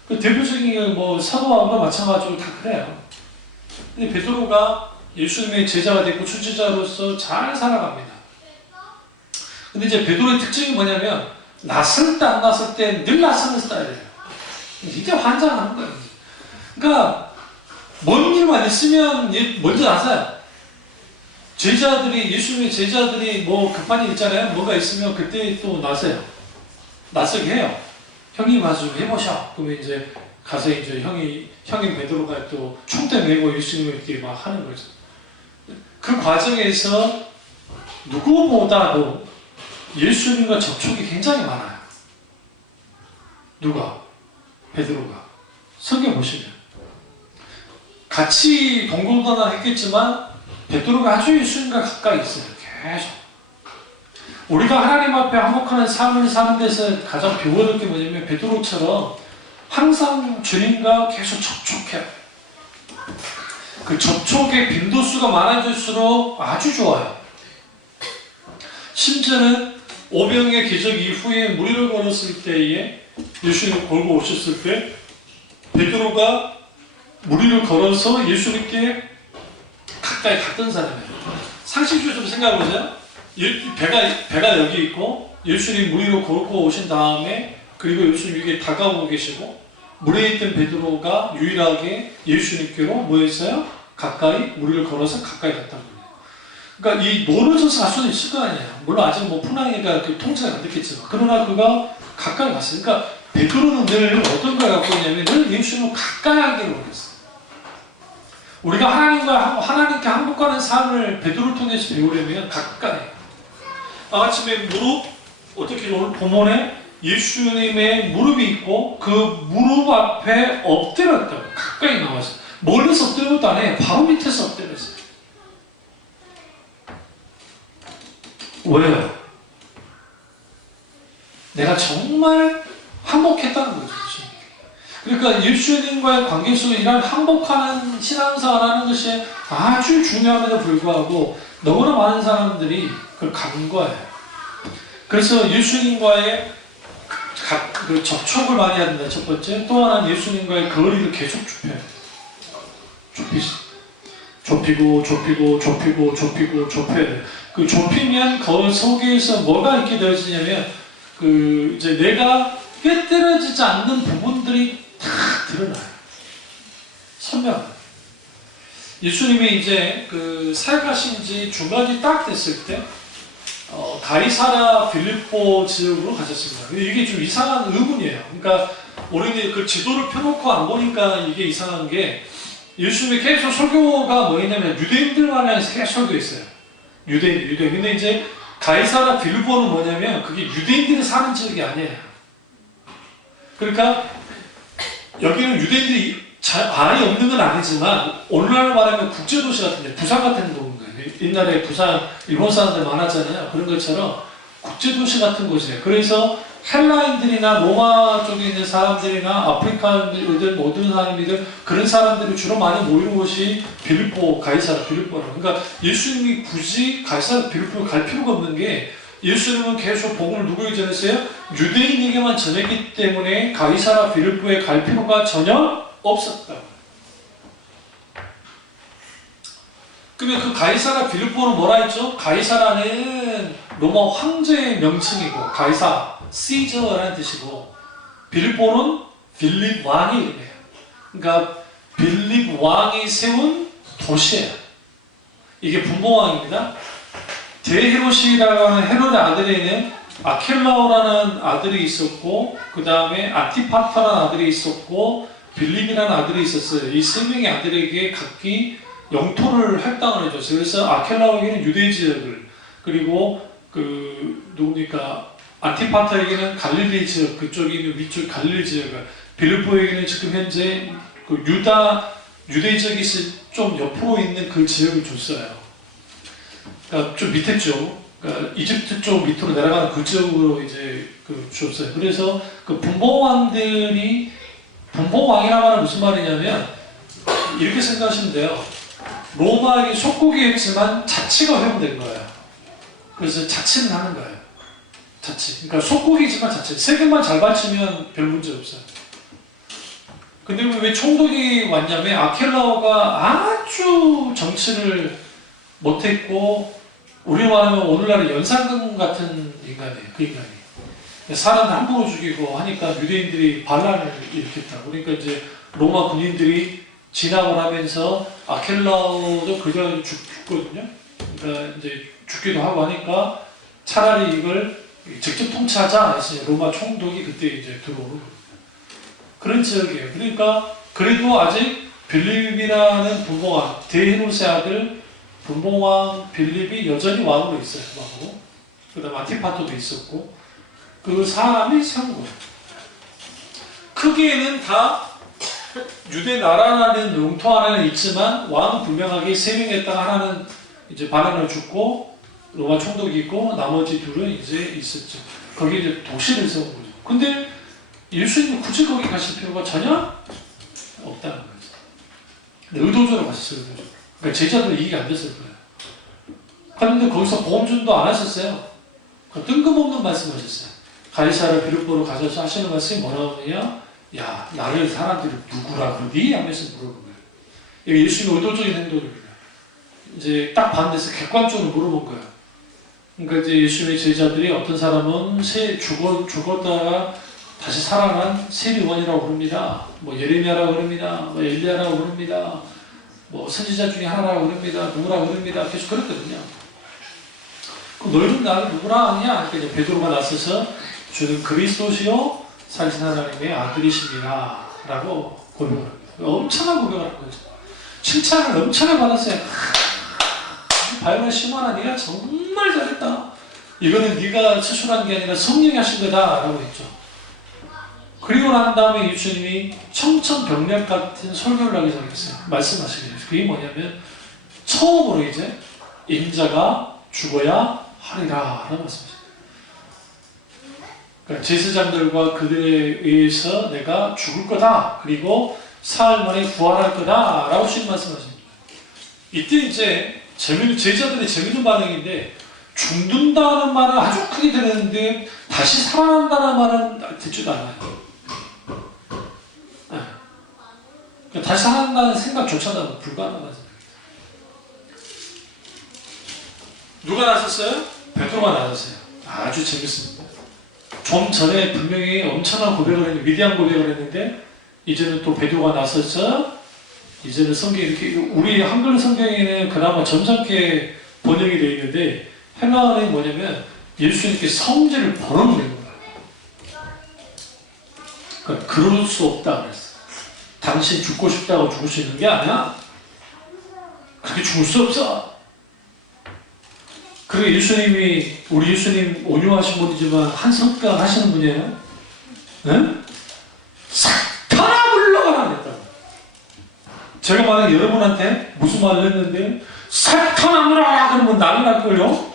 그 대표적인 게 뭐 사도 바울과 마찬가지로 다 그래요. 근데 베드로가 예수님의 제자가 됐고 출제자로서 잘 살아갑니다. 근데 이제 베드로의 특징이 뭐냐면 낯설 때 안 낯설 때 늘 낯서는 스타일이에요. 이게 환장하는 거예요. 그러니까 뭔 일만 있으면 먼저 나서요. 제자들이 예수님의 제자들이 뭐 급한 일 있잖아요. 뭔가 있으면 그때 또 나서요. 나서게 해요. 형님 와서 좀 해보셔. 그러면 이제 가서 이제 형님 베드로가 또 총대 메고 예수님께 막 하는 거죠. 그 과정에서 누구보다도 예수님과 접촉이 굉장히 많아요. 누가? 베드로가. 성경 보시면 같이 동고동단 했겠지만 베드로가 아주 예수님과 가까이 있어요. 계속. 우리가 하나님 앞에 화목하는 삶을 사는 데서 가장 배워야 게 뭐냐면 베드로처럼 항상 주님과 계속 접촉해요. 그 접촉의 빈도수가 많아질수록 아주 좋아요. 심지어는 오병의 기적 이후에 무리를 걸었을 때에 예수님을 걸고 오셨을 때 베드로가 무리를 걸어서 예수님께 가까이 갔던 사람이에요. 상식적으로 좀 생각해보세요. 배가 여기 있고 예수님 물 위로 걸고 오신 다음에 그리고 예수님 위에 다가오고 계시고 물에 있던 베드로가 유일하게 예수님께로 뭐 했어요? 가까이 물 위를 걸어서 가까이 갔다는 거예요. 그러니까 이 노르져서 갈 수는 있을 거 아니에요. 물론 아직 뭐 풍랑이가 그 통제가 안 됐겠지만 그러나 그가 가까이 갔어요. 그러니까 베드로는 늘 어떤 걸 갖고 있냐면 늘 예수님을 가까이 하기를 원했어요. 우리가 하나님께 항복하는 삶을 베드로를 통해서 배우려면 가까이. 아침에 무릎, 어떻게 오늘 본문에 예수님의 무릎이 있고 그 무릎 앞에 엎드렸다고 가까이 나와서 멀리서 엎드린 것도 아니에요. 바로 밑에서 엎드렸어요. 왜요? 내가 정말 항복했다는 거죠. 그러니까 예수님과의 관계 속에 이런 항복하는 신앙생활하는 것이 아주 중요함에도 불구하고 너무나 많은 사람들이 그걸 간과해요. 그래서 예수님과의 그 접촉을 많이 해야 된다. 첫 번째. 또 하나는 예수님과의 거리를 계속 좁혀요. 좁히고 좁혀야 돼요. 그 좁히면 그 속에서 뭐가 있게 되어지냐면 이제 내가 깨뜨려지지 않는 부분들이 다 드러나요. 선명해요. 예수님이 이제 사역하신 지 중간이 딱 됐을 때 가이사랴 빌립보 지역으로 가셨습니다. 이게 좀 이상한 의문이에요. 그러니까 우리는 그 지도를 펴놓고 안 보니까 이게 이상한 게 예수님이 계속 설교가 뭐였냐면 유대인들만 해서 계속 설교했어요. 유대인. 근데 이제 가이사랴 빌립보는 뭐냐면 그게 유대인들이 사는 지역이 아니에요. 그러니까 여기는 유대인들이 아예 없는 건 아니지만 오늘날 말하면 국제도시 같은 부산 같은 곳인 거예요. 옛날에 부산 일본 사람들 많았잖아요. 그런 것처럼 국제도시 같은 곳이에요. 그래서 헬라인들이나 로마 쪽에 있는 사람들이나 아프리카인들 모든 사람들 그런 사람들이 주로 많이 모이는 곳이 빌립보, 가이사랴 빌립보라고. 그러니까 예수님이 굳이 가이사랴 빌립보를 갈 필요가 없는 게 예수님은 계속 복음을 누구에게 전했어요? 유대인에게만 전했기 때문에 가이사랴 빌립보에 갈 필요가 전혀 없었다고. 그러면 그 가이사랴 빌립보는 뭐라 했죠? 가이사랴는 로마 황제의 명칭이고 가이사, 시저라는 뜻이고 빌립보는 빌립 왕의 이름이에요. 그러니까 빌립 왕이 세운 도시예요. 이게 분봉왕입니다. 대헤롯이라고 하는 헤롯의 아들에는 아켈라오라는 아들이 있었고 그 다음에 아티파타라는 아들이 있었고 빌립이라는 아들이 있었어요. 이 세 명의 아들에게 각기 영토를 할당을 해줬어요. 그래서 아켈라오에게는 유대 지역을 그리고 누굽니까 아티파타에게는 갈릴리 지역 그쪽에 있는 위쪽 갈릴리 지역을 빌립보에게는 지금 현재 유대 지역이 좀 옆으로 있는 그 지역을 줬어요. 그러니까 좀 밑에 쪽, 그러니까 이집트 쪽 밑으로 내려가는 그 지역으로 이제 줬어요. 그래서 분봉왕이라고 하는 무슨 말이냐면 이렇게 생각하시면 돼요. 로마에게 속국이 했지만 자치가 회복된 거예요. 그래서 자치는 하는 거예요. 자치. 그러니까 속국이지만 자치. 세금만 잘 바치면 별 문제 없어요. 근데 왜 총독이 왔냐면 아켈라오가 아주 정치를 못했고 우리로 말하면 오늘날의 연산금 같은 인간이에요. 그 인간이. 사람을 함부로 죽이고 하니까 유대인들이 반란을 일으켰다고. 그러니까 이제 로마 군인들이 진압을 하면서 아켈라오도 그저 죽거든요. 그러니까 이제 죽기도 하고 하니까 차라리 이걸 직접 통치하자 해서 로마 총독이 그때 이제 들어오는 그런 지역이에요. 그러니까 그래도 아직 빌립이라는 분봉왕, 대헤롯의 아들 분봉왕 빌립이 여전히 왕으로 있어요. 왕으로. 그 다음 아티파토도 있었고 그 사람이 세운 거예요. 크기에는 다 유대 나라라는 영토 하나는 있지만 왕은 분명하게 세 명에다가 하나는 이제 반환을 죽고 로마 총독이 있고 나머지 둘은 이제 있었죠. 거기 이제 도시를 세운 거죠. 근데 예수님이 굳이 거기 가실 필요가 전혀 없다는 거죠. 근데 의도적으로 가셨어요. 그러니까 제자들은 이해가 안 됐을 거예요. 그런데 거기서 보험준도 안 하셨어요. 뜬금없는 말씀하셨어요. 가이사랴 빌립보로 가셔서 하시는 말씀이 뭐라고 하냐? 야, 나를 사람들이 누구라 그러니? 하면서 물어본 거예요. 이게 예수님의 의도적인 행동입니다. 이제 딱 반대해서 객관적으로 물어본 거예요. 그러니까 이제 예수님의 제자들이 어떤 사람은 죽었다가 다시 살아난 세리원이라고 부릅니다. 뭐 예레미야라고 부릅니다. 뭐 엘리야라고 부릅니다. 뭐 선지자 중에 하나라고 부릅니다. 누구라고 부릅니다. 계속 그랬거든요. 그럼 너희는 나를 누구라 하냐? 그러니까 베드로가 나서서 주는 그리스도시요 살신 하나님의 아들이십니다. 라고 고백을 합니다. 엄청난 고백을 한 거죠. 칭찬을 엄청나게 받았어요. 바요나 시몬아 네가 정말 잘했다. 이거는 네가 스스로한 게 아니라 성령이 하신 거다 라고 했죠. 그리고 난 다음에 예수님이 청천벽력 같은 설교를 하기 시작했어요. 말씀하시게 됐어요. 그게 뭐냐면 처음으로 이제 인자가 죽어야 하리라 라고 말씀하셨어요. 그러니까 제사장들과 그들에 의해서 내가 죽을 거다. 그리고 사흘 만에 부활할 거다 라고 주님 말씀하십니다. 이때 이제 제자들의 재밌는 반응인데 죽는다는 말은 아주 크게 들었는데 다시 살아난다는 말은 듣지도 않아요. 네. 다시 살아난다는 생각조차도 불가능하다. 누가 나섰어요? 베드로가 나섰어요. 아주 재밌습니다. 좀 전에 분명히 엄청난 고백을 했는데 위대한 고백을 했는데 이제는 또 베드로가 나서서 이제는 성경이 이렇게 우리 한글 성경에는 그나마 점잖게 번역이 되어 있는데 헬라어는 뭐냐면 예수님께 성질을 벌어놓는 거예요. 그러니까 그럴 수 없다 그랬어. 당신 죽고 싶다고 죽을 수 있는 게 아니야. 그렇게 죽을 수 없어. 그리고 예수님이 우리 예수님 온유하신 분이지만 한 성격 하시는 분이에요. 네? 사탄아 물러가라 그랬다고. 제가 만약 여러분한테 무슨 말을 했는데 사탄아 물러가라 그러면 난리 날걸요.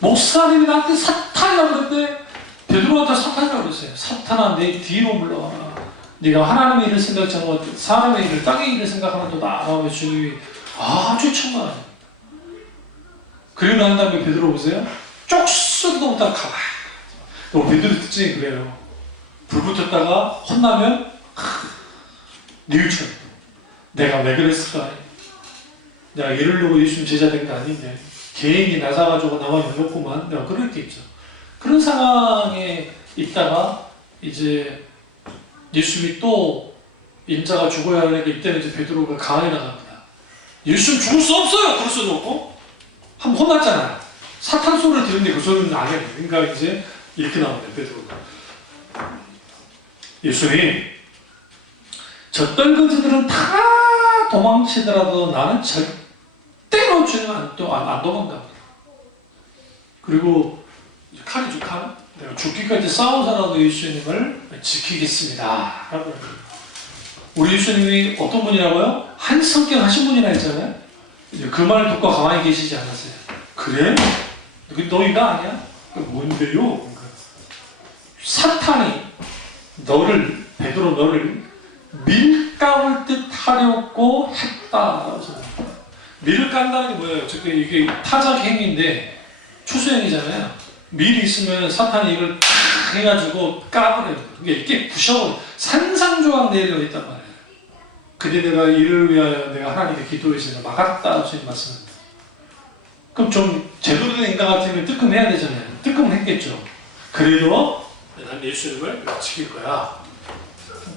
목사님이 나한테 사탄이라고 그랬대. 베드로한테 사탄이라고 그랬어요. 사탄아 내 뒤로 물러가라. 네가 하나님의 일을 생각하지 않고 사람의 일을 땅의 일을 생각하는 거다 라고 주님이 아주 청만하죠. 그리고 난 다음에 베드로 보세요. 쪽수도 못하고 가만히. 베드로 특징이 그래요. 불 붙었다가 혼나면 뉘우쳐. 내가 왜 그랬을까? 내가 이러려고 예수님 제자 된 게 아닌데 개인이 나서가지고 나만 욕먹구만. 내가 그럴 게 있죠. 그런 상황에 있다가 이제 예수님이 또 인자가 죽어야 하니까 이때는 이제 베드로가 강하게 나갑니다. 예수님 죽을 수 없어요. 그럴 수도 없고 한번 혼났잖아요. 사탄 소리를 들었는데 그 소리는 안 해요. 그러니까 이제 이렇게 나옵니다. 베드로가. 예수님, 저 떨거지들은 다 도망치더라도 나는 절대로 주님 안 도망가. 그리고 칼이죠, 칼. 내가 죽기까지 싸우더라도 예수님을 지키겠습니다. 라고 합니다. 우리 예수님이 어떤 분이라고요? 한 성격 하신 분이라 했잖아요. 그 말을 듣고 가만히 계시지 않았어요. 그래? 너희가 아니야? 뭔데요? 사탄이 베드로 너를 밀가울 듯 하려고 했다. 밀을 깐다는 게 뭐예요? 즉 이게 타작 행위인데 추수행위잖아요. 밀이 있으면 사탄이 이걸 탁 해가지고 까버려요. 이게 부셔버려. 산산조각 내려 있단 말이에요. 근데 내가 이를 위하여 내가 하나님께 기도해서 막았다. 주님 말씀합니다. 그럼 좀 제대로 된 인간 같으면 뜨끔해야 되잖아요. 뜨끔은 했겠죠. 그래도 난 예수님을 지킬 거야.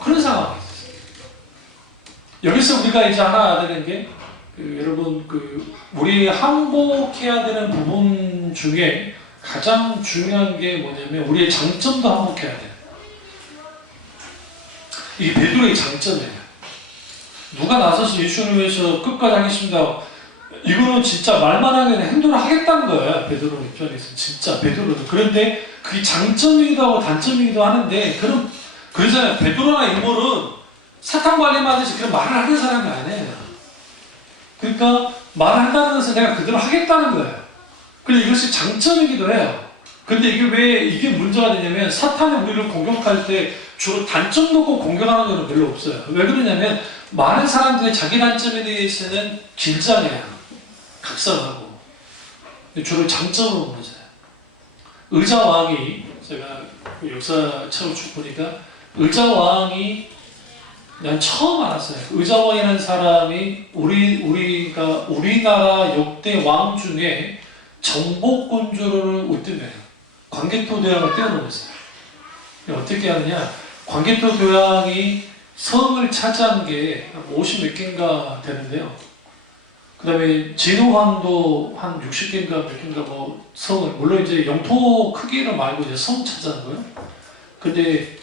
그런 상황이 있어요. 여기서 우리가 이제 하나 알아야 되는 게 여러분 우리 항복해야 되는 부분 중에 가장 중요한 게 뭐냐면 우리의 장점도 항복해야 돼요. 이게 베드로의 장점이에요. 누가 나서서 예수님을 위해서 끝까지 하겠습니다. 이거는 진짜 말만 하면 행동을 하겠다는 거예요. 베드로 입장에서 진짜 베드로는. 그런데 그게 장점이기도 하고 단점이기도 하는데 그러잖아요. 베드로나 인물은 사탄 관리하듯이 그런 말을 하는 사람이 아니에요. 그러니까 말을 한다는 것은 내가 그대로 하겠다는 거예요. 그래서 이것이 장점이기도 해요. 근데 이게 왜 이게 문제가 되냐면 사탄이 우리를 공격할 때 주로 단점 놓고 공격하는 건 별로 없어요. 왜 그러냐면 많은 사람들이 자기 단점에 대해서는 길잖아요. 각성하고. 주로 장점으로 보잖아요. 의자왕이 제가 역사 책을 쭉 보니까 의자왕이 난 처음 알았어요. 의자왕이라는 사람이 우리나라 역대 왕 중에 정복군주를 으뜸해요. 광개토대왕을 뛰어넘었어요. 어떻게 하느냐? 광개토대왕이 성을 차지한 게 50 몇 개인가 되는데요. 그 다음에 진후왕도 한 60개인가 몇 개인가 뭐 성을, 물론 이제 영토 크기를 말고 이제 성 차지한 거예요. 근데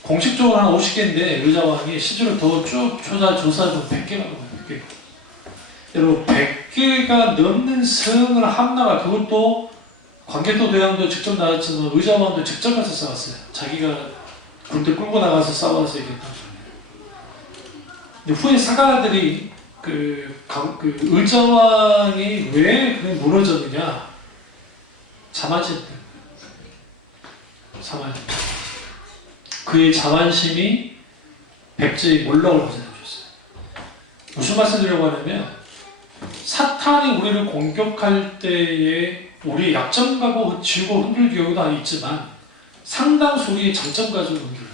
공식적으로 한 50개인데 의자왕이 실제로 더 쭉 조사해보면 100개가 넘어요. 100개. 여러분 100개가 넘는 성을 함나라, 그것도 광개토 대왕도 직접 나갔지만 의자왕도 직접 가서 싸웠어요. 자기가 군대 끌고 나가서 싸워서 이겼단 말이에요. 근데 후에 사가들이 그 의자왕이 왜 무너졌느냐? 자만심 때문에. 자만심. 그의 자만심이 백제의 몰락을 벗어나줬어요. 무슨 말씀 드리려고 하냐면, 사탄이 우리를 공격할 때에 우리의 약점 가고 지고 흔들 경우도 있지만 상당수 우리의 장점 가지고 흔들어요.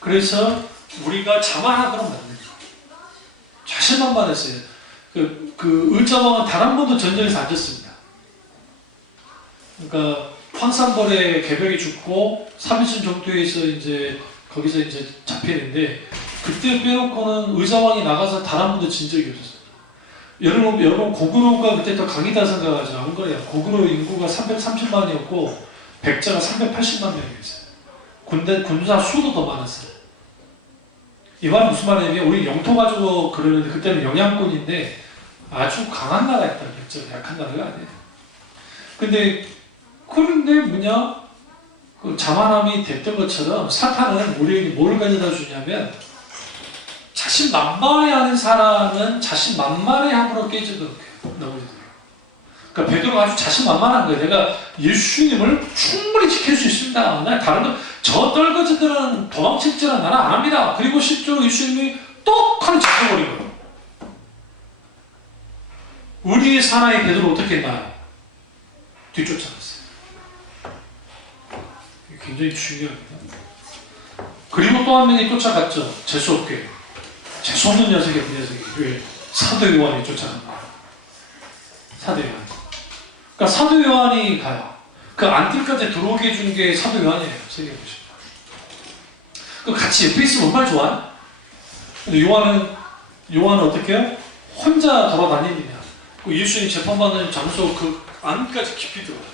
그래서 우리가 자만하도록 만듭니다. 자신만만했어요. 그 의자왕은 단 한 번도 전쟁에서 안 졌습니다. 그러니까 황산벌에 개벽이 죽고 3일쯤 정도에서 이제 거기서 이제 잡히는데, 그때 빼놓고는 의자왕이 나가서 단 한 번도 진 적이 없었어요. 여러분 고구려가 그때 더 강이다 생각하죠. 안 그래요. 고구려 인구가 330만이었고 백제가 380만 명이었어요. 군사 수도 더 많았어요. 이 말은 무슨 말이냐면, 우리 영토 가지고 그러는데 그때는 영향권인데 아주 강한 나라였다. 백제가 약한 나라가 아니에요. 그런데 뭐냐? 그 자만함이 됐던 것처럼 사탄은 우리에게 뭘 가져다 주냐면, 자신만만해하는 사람은 자신만만해함으로 깨지도록 해요. 그러니까 베드로가 아주 자신만만한 거예요. 내가 예수님을 충분히 지킬 수 있습니다. 나 다른 거, 저 떨거지들은 도망칠 줄은 나는 안 합니다. 그리고 실제로 예수님이 똑하니 잡혀버리거든요. 우리의 사나이 베드로 어떻게 했나요? 뒤쫓아갔어요. 굉장히 중요합니다. 그리고 또 한 명이 쫓아갔죠. 재수없게. 재수없는 녀석이 그 녀석이. 왜? 사도 요한이 쫓아간 거예요. 사도 요한. 그러니까 사도 요한이 가요. 그 안뜰까지 들어오게 해준 게 사도 요한이에요. 생각해보시면. 그 같이 옆에 있으면 얼마나 좋아요? 근데 요한은 어떻게 해요? 혼자 돌아다닙니다. 그 예수님 재판받는 장소 그 안까지 깊이 들어가요.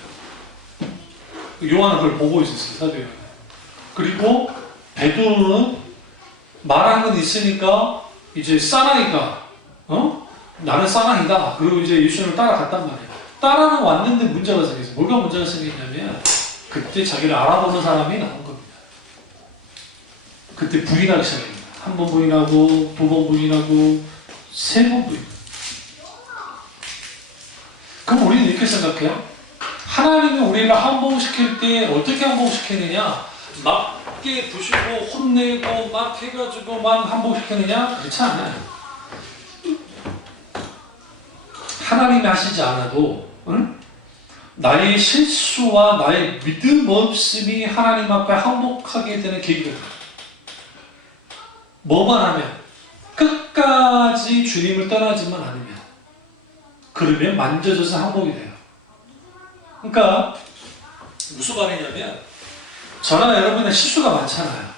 요한은 그걸 보고 있었어요. 사도 요한. 그리고 베드로는 말한 건 있으니까 이제 사나이가 나는 사나이다. 그리고 이제 예수님을 따라갔단 말이에요. 따라는 왔는데 문제가 생겼어요. 뭐가 문제가 생겼냐면, 그때 자기를 알아보는 사람이 나온 겁니다. 그때 부인하기 시작합니다. 한 번 부인하고, 두 번 부인하고, 세 번 부인. 그럼 우리는 이렇게 생각해요? 하나님이 우리를 한복시킬 때 어떻게 한복시키느냐? 맞게 부시고 혼내고 막 해가지고 막 한복시키느냐? 그렇지 않아요. 하나님이 하시지 않아도 나의 실수와 나의 믿음 없음이 하나님 앞에 항복하게 되는 계기가 돼요. 뭐만 하면, 끝까지 주님을 떠나지만 않으면, 그러면 만져져서 항복이 돼요. 그러니까 무슨 말이냐면, 저나 여러분의 실수가 많잖아요.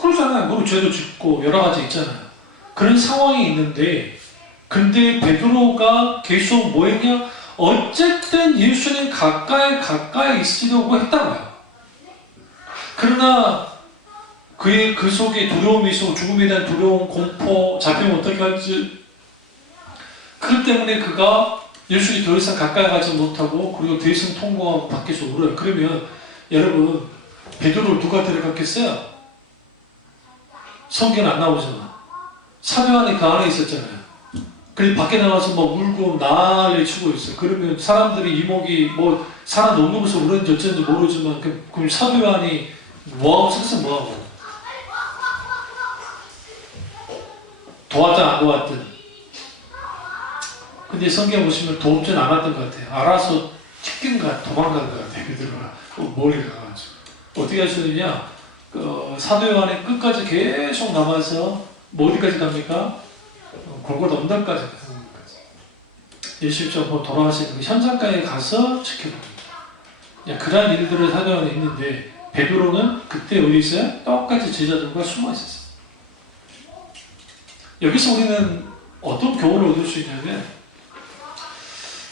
그러잖아요. 뭐 죄도 짓고 여러 가지 있잖아요. 그런 상황이 있는데, 근데 베드로가 계속 뭐 했냐? 어쨌든 예수님 가까이 있으려고 했다고요. 그러나 그 속에 두려움이 있고, 죽음에 대한 두려움, 공포, 잡히면 어떻게 할지, 그것 때문에 그가 예수님이 더 이상 가까이 가지 못하고, 그리고 대신 통과하고 밖에서 울어요. 그러면 여러분, 베드로를 누가 데려갔겠어요? 성경은 안 나오잖아. 사도 요한이 그 안에 있었잖아요. 그래서 밖에 나가서 막 울고 난리 치고 있어요. 그러면 사람들이 이목이 뭐 사람 녹으면서 울었는지 어쩐지 모르지만, 그럼 사도 요한이 뭐하고 서서 뭐하고? 도왔든 안 도왔든. 근데 성경 보시면 도움진 않았던 것 같아요. 알아서 튀긴 것 같아요. 도망간 것 같아요. 베드로가 멀리 가가지고. 어떻게 하시느냐? 사도 요한의 끝까지 계속 남아서 뭐 어디까지 갑니까? 골고다 언덕까지 가는 것까지. 예수님처럼 돌아가시는 그 현장가에 가서 지켜봅니다. 그러한 일들을 사도 요한에 있는데 베드로는 그때 어디 있어요? 똑같이 제자들과 숨어 있었어요. 여기서 우리는 어떤 교훈을 얻을 수 있냐면,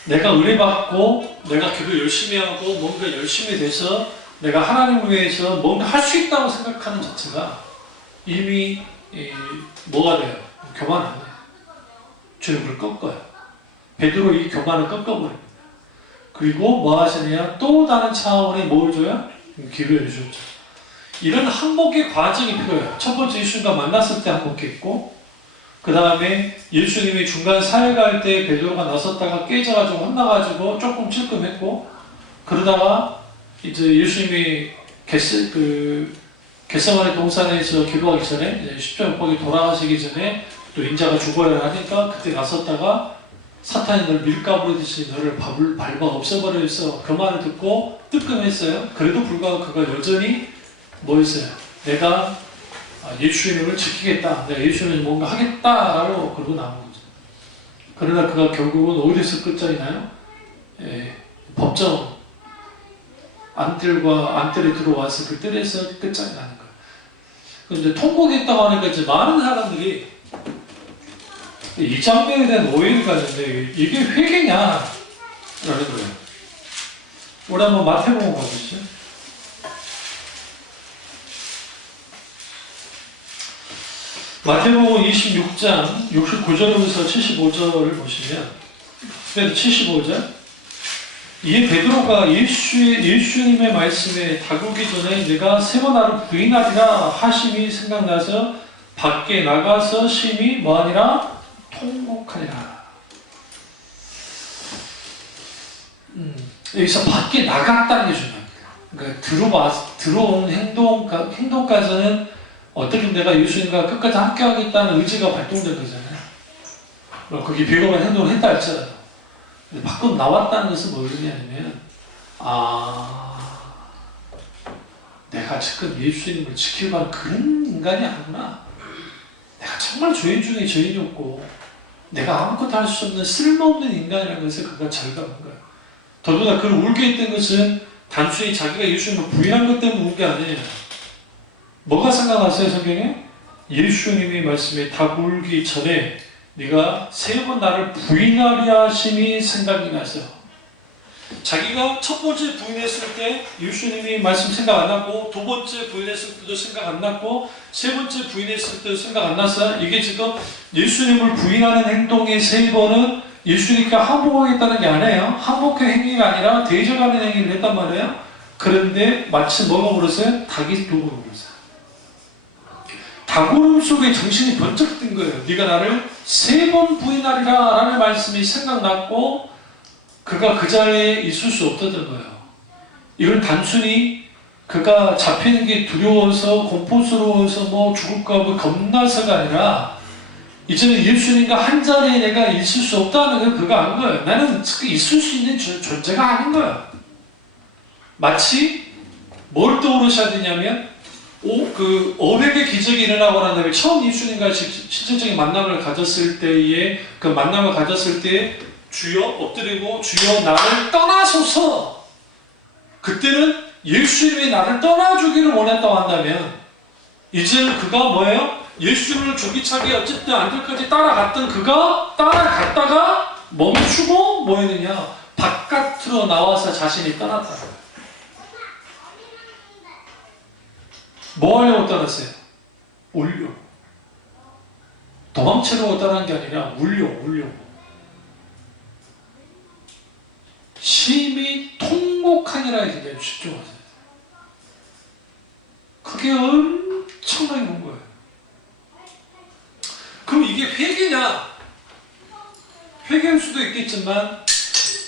내가 은혜 받고 내가 기도 열심히 하고 뭔가 열심히 돼서 내가 하나님을 위해서 뭔가 할 수 있다고 생각하는 자체가 이미 뭐가 돼요? 교만 안 해요. 주님을 그걸 꺾어요. 베드로 이 교만을 꺾어버립니다. 그리고 뭐 하시느냐? 또 다른 차원의 뭘 줘요? 기회를 주죠. 이런 항복의 과정이 필요해요. 첫 번째 예수님과 만났을 때 항복했고, 그 다음에 예수님이 중간 사역할 때 베드로가 나섰다가 깨져가지고 혼나가지고 조금 찔끔했고, 그러다가 이제 예수님이 겟세마네 동산에서 기도하기 전에, 이제 십자가복이 돌아가시기 전에 또 인자가 죽어야 하니까 그때 나섰다가 사탄이 널 밀가부르듯이 너를 밟아 없애버려서 그 말을 듣고 뜨끔했어요. 그래도 불구하고 그가 여전히 뭐 했어요? 내가 예수님을 지키겠다. 내가 예수님을 뭔가 하겠다라고 그러고 나온 거죠. 그러나 그가 결국은 어디서 끝장이나요? 법정 안뜰에 들어와서 그 뜰에서 끝장이 나는 거예요. 그런데 통곡했다고 하니까 이제 많은 사람들이 이 장면에 대한 오해를 가졌는데 이게 회개냐? 라는 거예요. 우리 한번 마태복음 가보시죠. 마태복음 26장 69절부터 75절을 보시면, 75절, 이 베드로가 예수님의 말씀에 다구기 전에 내가 세 번 나를 부인하리라 하심이 생각나서 밖에 나가서 심히 뭐하니라? 통곡하리라. 여기서 밖에 나갔다는 게 중요합니다. 그러니까 들어온 행동까지는 어떻게 내가 예수님과 끝까지 함께하겠다는 의지가 발동된 거잖아요. 그게 비겁한 행동을 했다 할지라도. 밖으로 나왔다는 것은 뭘 의미하냐면, 내가 지금 예수님을 지키려고 하는 그런 인간이 아니구나. 내가 정말 죄인 중에 죄인이었고 내가 아무것도 할 수 없는 쓸모없는 인간이라는 것을 그가 절감한 거예요. 더구나 그를 울게 했던 것은 단순히 자기가 예수님을 부인한 것 때문에 운 게 아니에요. 뭐가 생각나세요, 성경에? 예수님이 말씀에 닭 울기 전에 네가 세 번 나를 부인하리 하심이 생각이 나서, 자기가 첫 번째 부인했을 때 예수님이 말씀 생각 안 났고, 두 번째 부인했을 때도 생각 안 났고, 세 번째 부인했을 때도 생각 안 났어요. 이게 지금 예수님을 부인하는 행동의 세 번은 예수님께 항복하겠다는 게 아니에요. 항복의 행위가 아니라 대적하는 행위를 했단 말이에요. 그런데 마치 뭐가 물었어요? 닭이 두 번 물었어요. 닭울음 속에 정신이 번쩍 든 거예요. 네가 나를 세 번 부인하리라 라는 말씀이 생각났고, 그가 그 자리에 있을 수 없었던 거예요. 이건 단순히 그가 잡히는 게 두려워서 공포스러워서 뭐 죽을까 뭐 겁나서가 아니라, 이제는 예수님과 한 자리에 내가 있을 수 없다는 걸 그가 안 거예요. 나는 있을 수 있는 존재가 아닌 거예요. 마치 뭘 떠오르셔야 되냐면, 어획의 기적이 일어나고 난 다음에 처음 예수님과 실질적인 만남을 가졌을 때에, 그 만남을 가졌을 때 주여 엎드리고 주여 나를 떠나소서, 그때는 예수님이 나를 떠나주기를 원했다고 한다면, 이제는 그가 뭐예요? 예수님을 조기차게 어쨌든 안뜰까지 따라갔던 그가 따라갔다가 멈추고 뭐 했느냐? 바깥으로 나와서 자신이 떠났다. 뭐 하려고 떠났어요? 울려. 도망치려고 떠난 게 아니라 울려. 심히 통곡하니라 이렇게 집중하세요. 그게 엄청나게 온 거예요. 그럼 이게 회개냐? 회개일 수도 있겠지만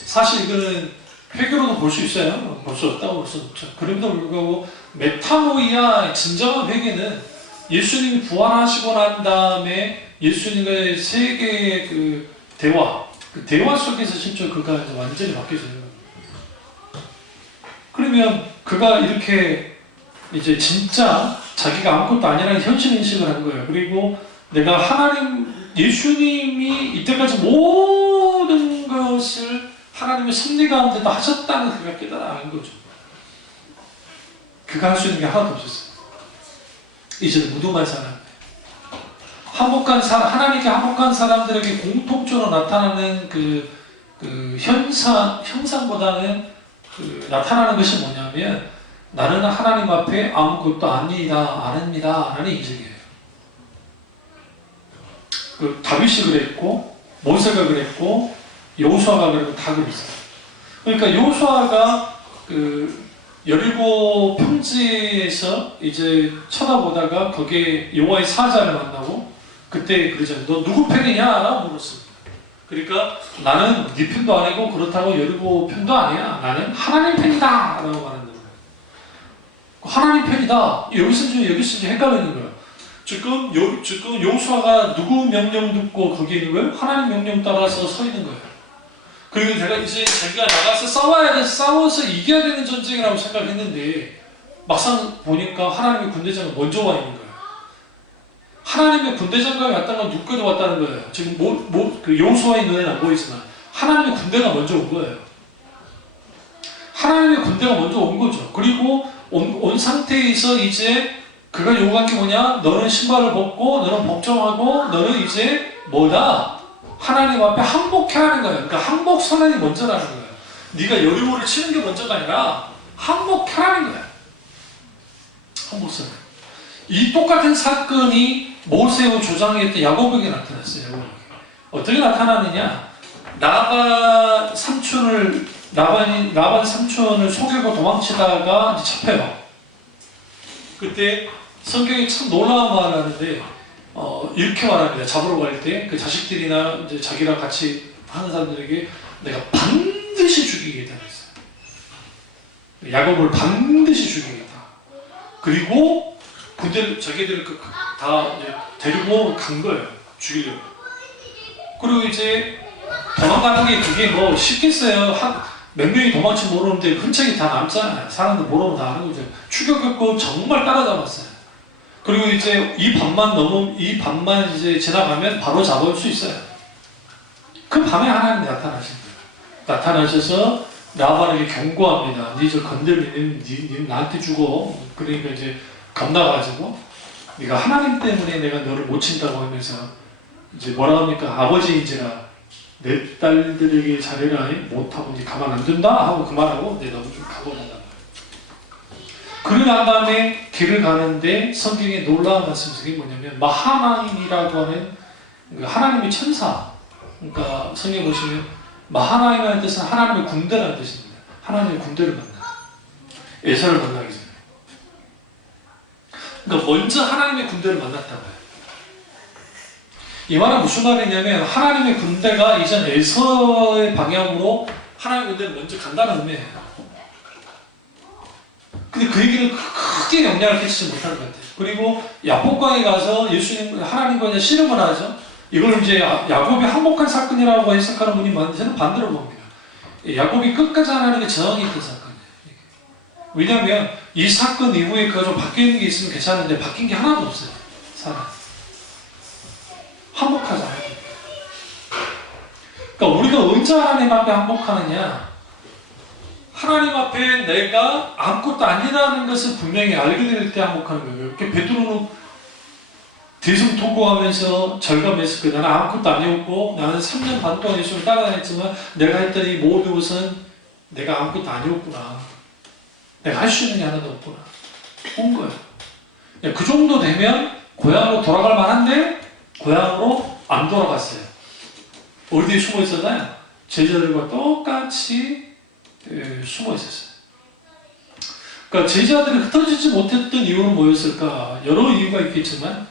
사실 이거는 회개로도 볼 수 있어요. 볼 수 없다고 볼 수 없죠. 그럼에도 불구하고 메타노이아, 진정한 회개는 예수님이 부활하시고 난 다음에 예수님의 세계의 그 대화 속에서 실제로 그가 완전히 바뀌어져요. 그러면 그가 이렇게 이제 진짜 자기가 아무것도 아니라는 현실 인식을 한 거예요. 그리고 내가 하나님, 예수님이 이때까지 모든 것을 하나님의 섭리 가운데 다 하셨다는 그가 깨달은 거죠. 그가 할 수 있는 게 하나도 없었어요. 이제는 무덤한 사람, 하나님께 한복한 사람들에게 공통적으로 나타나는 그 형상보다는 나타나는 것이 뭐냐면, 나는 하나님 앞에 아무것도 아닙니다 라는 인식이에요. 다윗이 그랬고, 모세가 그랬고, 여호수아가 그랬고, 다 그랬어요. 그러니까 여호수아가 여리고 평지에서 이제 쳐다보다가 거기에 여호와의 사자를 만나고, 그때 그러잖아요. 너 누구 편이냐? 라고 물었습니다. 그러니까 나는 네 편도 아니고 그렇다고 여리고 편도 아니야. 나는 하나님 편이다 라고 말하는 거예요. 하나님 편이다. 여기서 헷갈리는 거예요. 지금 여호수아가 누구 명령 듣고 거기에 있는 거예요? 하나님 명령 따라서 서 있는 거예요. 그리고 내가 이제 자기가 나가서 싸워서 이겨야 되는 전쟁이라고 생각했는데, 막상 보니까 하나님의 군대장이 먼저 와 있는 거예요. 하나님의 군대장관이 왔다는 건 누구도 왔다는 거예요. 지금 여호수아의 눈에는 안 보이지만 하나님의 군대가 먼저 온 거예요. 하나님의 군대가 먼저 온 거죠. 그리고 온 상태에서 이제 그가 요구한 게 뭐냐? 너는 신발을 벗고, 너는 복종하고, 너는 이제 뭐다? 하나님 앞에 항복해라는 거예요. 그러니까 항복 선언이 먼저라는 거예요. 네가 여리고를 치는 게 먼저가 아니라 항복해라는 거예요. 항복 선언. 이 똑같은 사건이 모세의 조상이었던 야곱에게 나타났어요. 야곱에게. 어떻게 나타나느냐? 라반 삼촌을 속이고 도망치다가 이제 잡혀요. 그때 성경이 참 놀라운 말을 하는데, 이렇게 말합니다. 잡으러 갈 때 그 자식들이나 이제 자기랑 같이 하는 사람들에게 내가 반드시 죽이겠다 그랬어요. 야곱을 반드시 죽이겠다. 그리고 군대를 자기들을 다 이제 데리고 간 거예요. 죽이려고. 그리고 이제 도망가는 게 그게 뭐 쉽겠어요. 몇 명이 도망치 모르는데 흔적이 다 남잖아요. 사람들 모르면 다 아는 거죠. 추격했고 정말 따라잡았어요. 그리고 이제 이 밤만 이제 지나가면 바로 잡을 수 있어요. 그 밤에 하나님이 나타나신 거예요. 나타나셔서 라반에게 경고합니다. 네 저 건들면 네 나한테 죽어. 그러니까 이제 겁나가지고 네가 하나님 때문에 내가 너를 못 친다고 하면서 이제 뭐라 합니까? 아버지인지라 내 딸들에게 잘해라. 못하고 이제 가만 안 둔다 하고 그만하고 내 너무 좀 가버린다. 그러고 난 다음에 길을 가는데 성경에 놀라운 말씀이 뭐냐면 마하나임이라고 하는 하나님의 천사. 그러니까 성경 보시면 마하나임이라는 뜻은 하나님의 군대라는 뜻입니다. 하나님의 군대를 만나. 에서를 만나기 전에. 그러니까 먼저 하나님의 군대를 만났다고 해요. 이 말은 무슨 말이냐면 하나님의 군대가 이전 에서의 방향으로 하나님의 군대를 먼저 간다는 의미예요. 근데 그 얘기는 크게 영향을 끼치지 못할 것 같아요. 그리고 야복강에 가서 예수님, 하나님과 씨름을 하죠. 이걸 이제 야곱이 항복한 사건이라고 해석하는 분이 많은데 저는 반대로 봅니다. 야곱이 끝까지 하나님께 저항이 있던 사건이에요. 왜냐하면 이 사건 이후에 그가 좀 바뀌는 게 있으면 괜찮은데 바뀐 게 하나도 없어요. 사람. 항복하지 않아요. 그러니까 우리가 언제 하나님 앞에 항복하느냐? 하나님 앞에 내가 아무것도 아니라는 것을 분명히 알게 될 때 항복하는 거예요. 이렇게 베드로는 대성통곡하면서 절감했을 거예요. 나는 아무것도 아니었고 나는 3년 반 동안 예수를 따라다녔지만 내가 했던 이 모든 것은 내가 아무것도 아니었구나. 내가 할 수 있는 게 하나도 없구나. 온 거예요. 그 정도 되면 고향으로 돌아갈 만한데 고향으로 안 돌아갔어요. 어디에 숨어 있었나요? 제자들과 똑같이 숨어 있었어요. 그러니까 제자들이 흩어지지 못했던 이유는 뭐였을까? 여러 이유가 있겠지만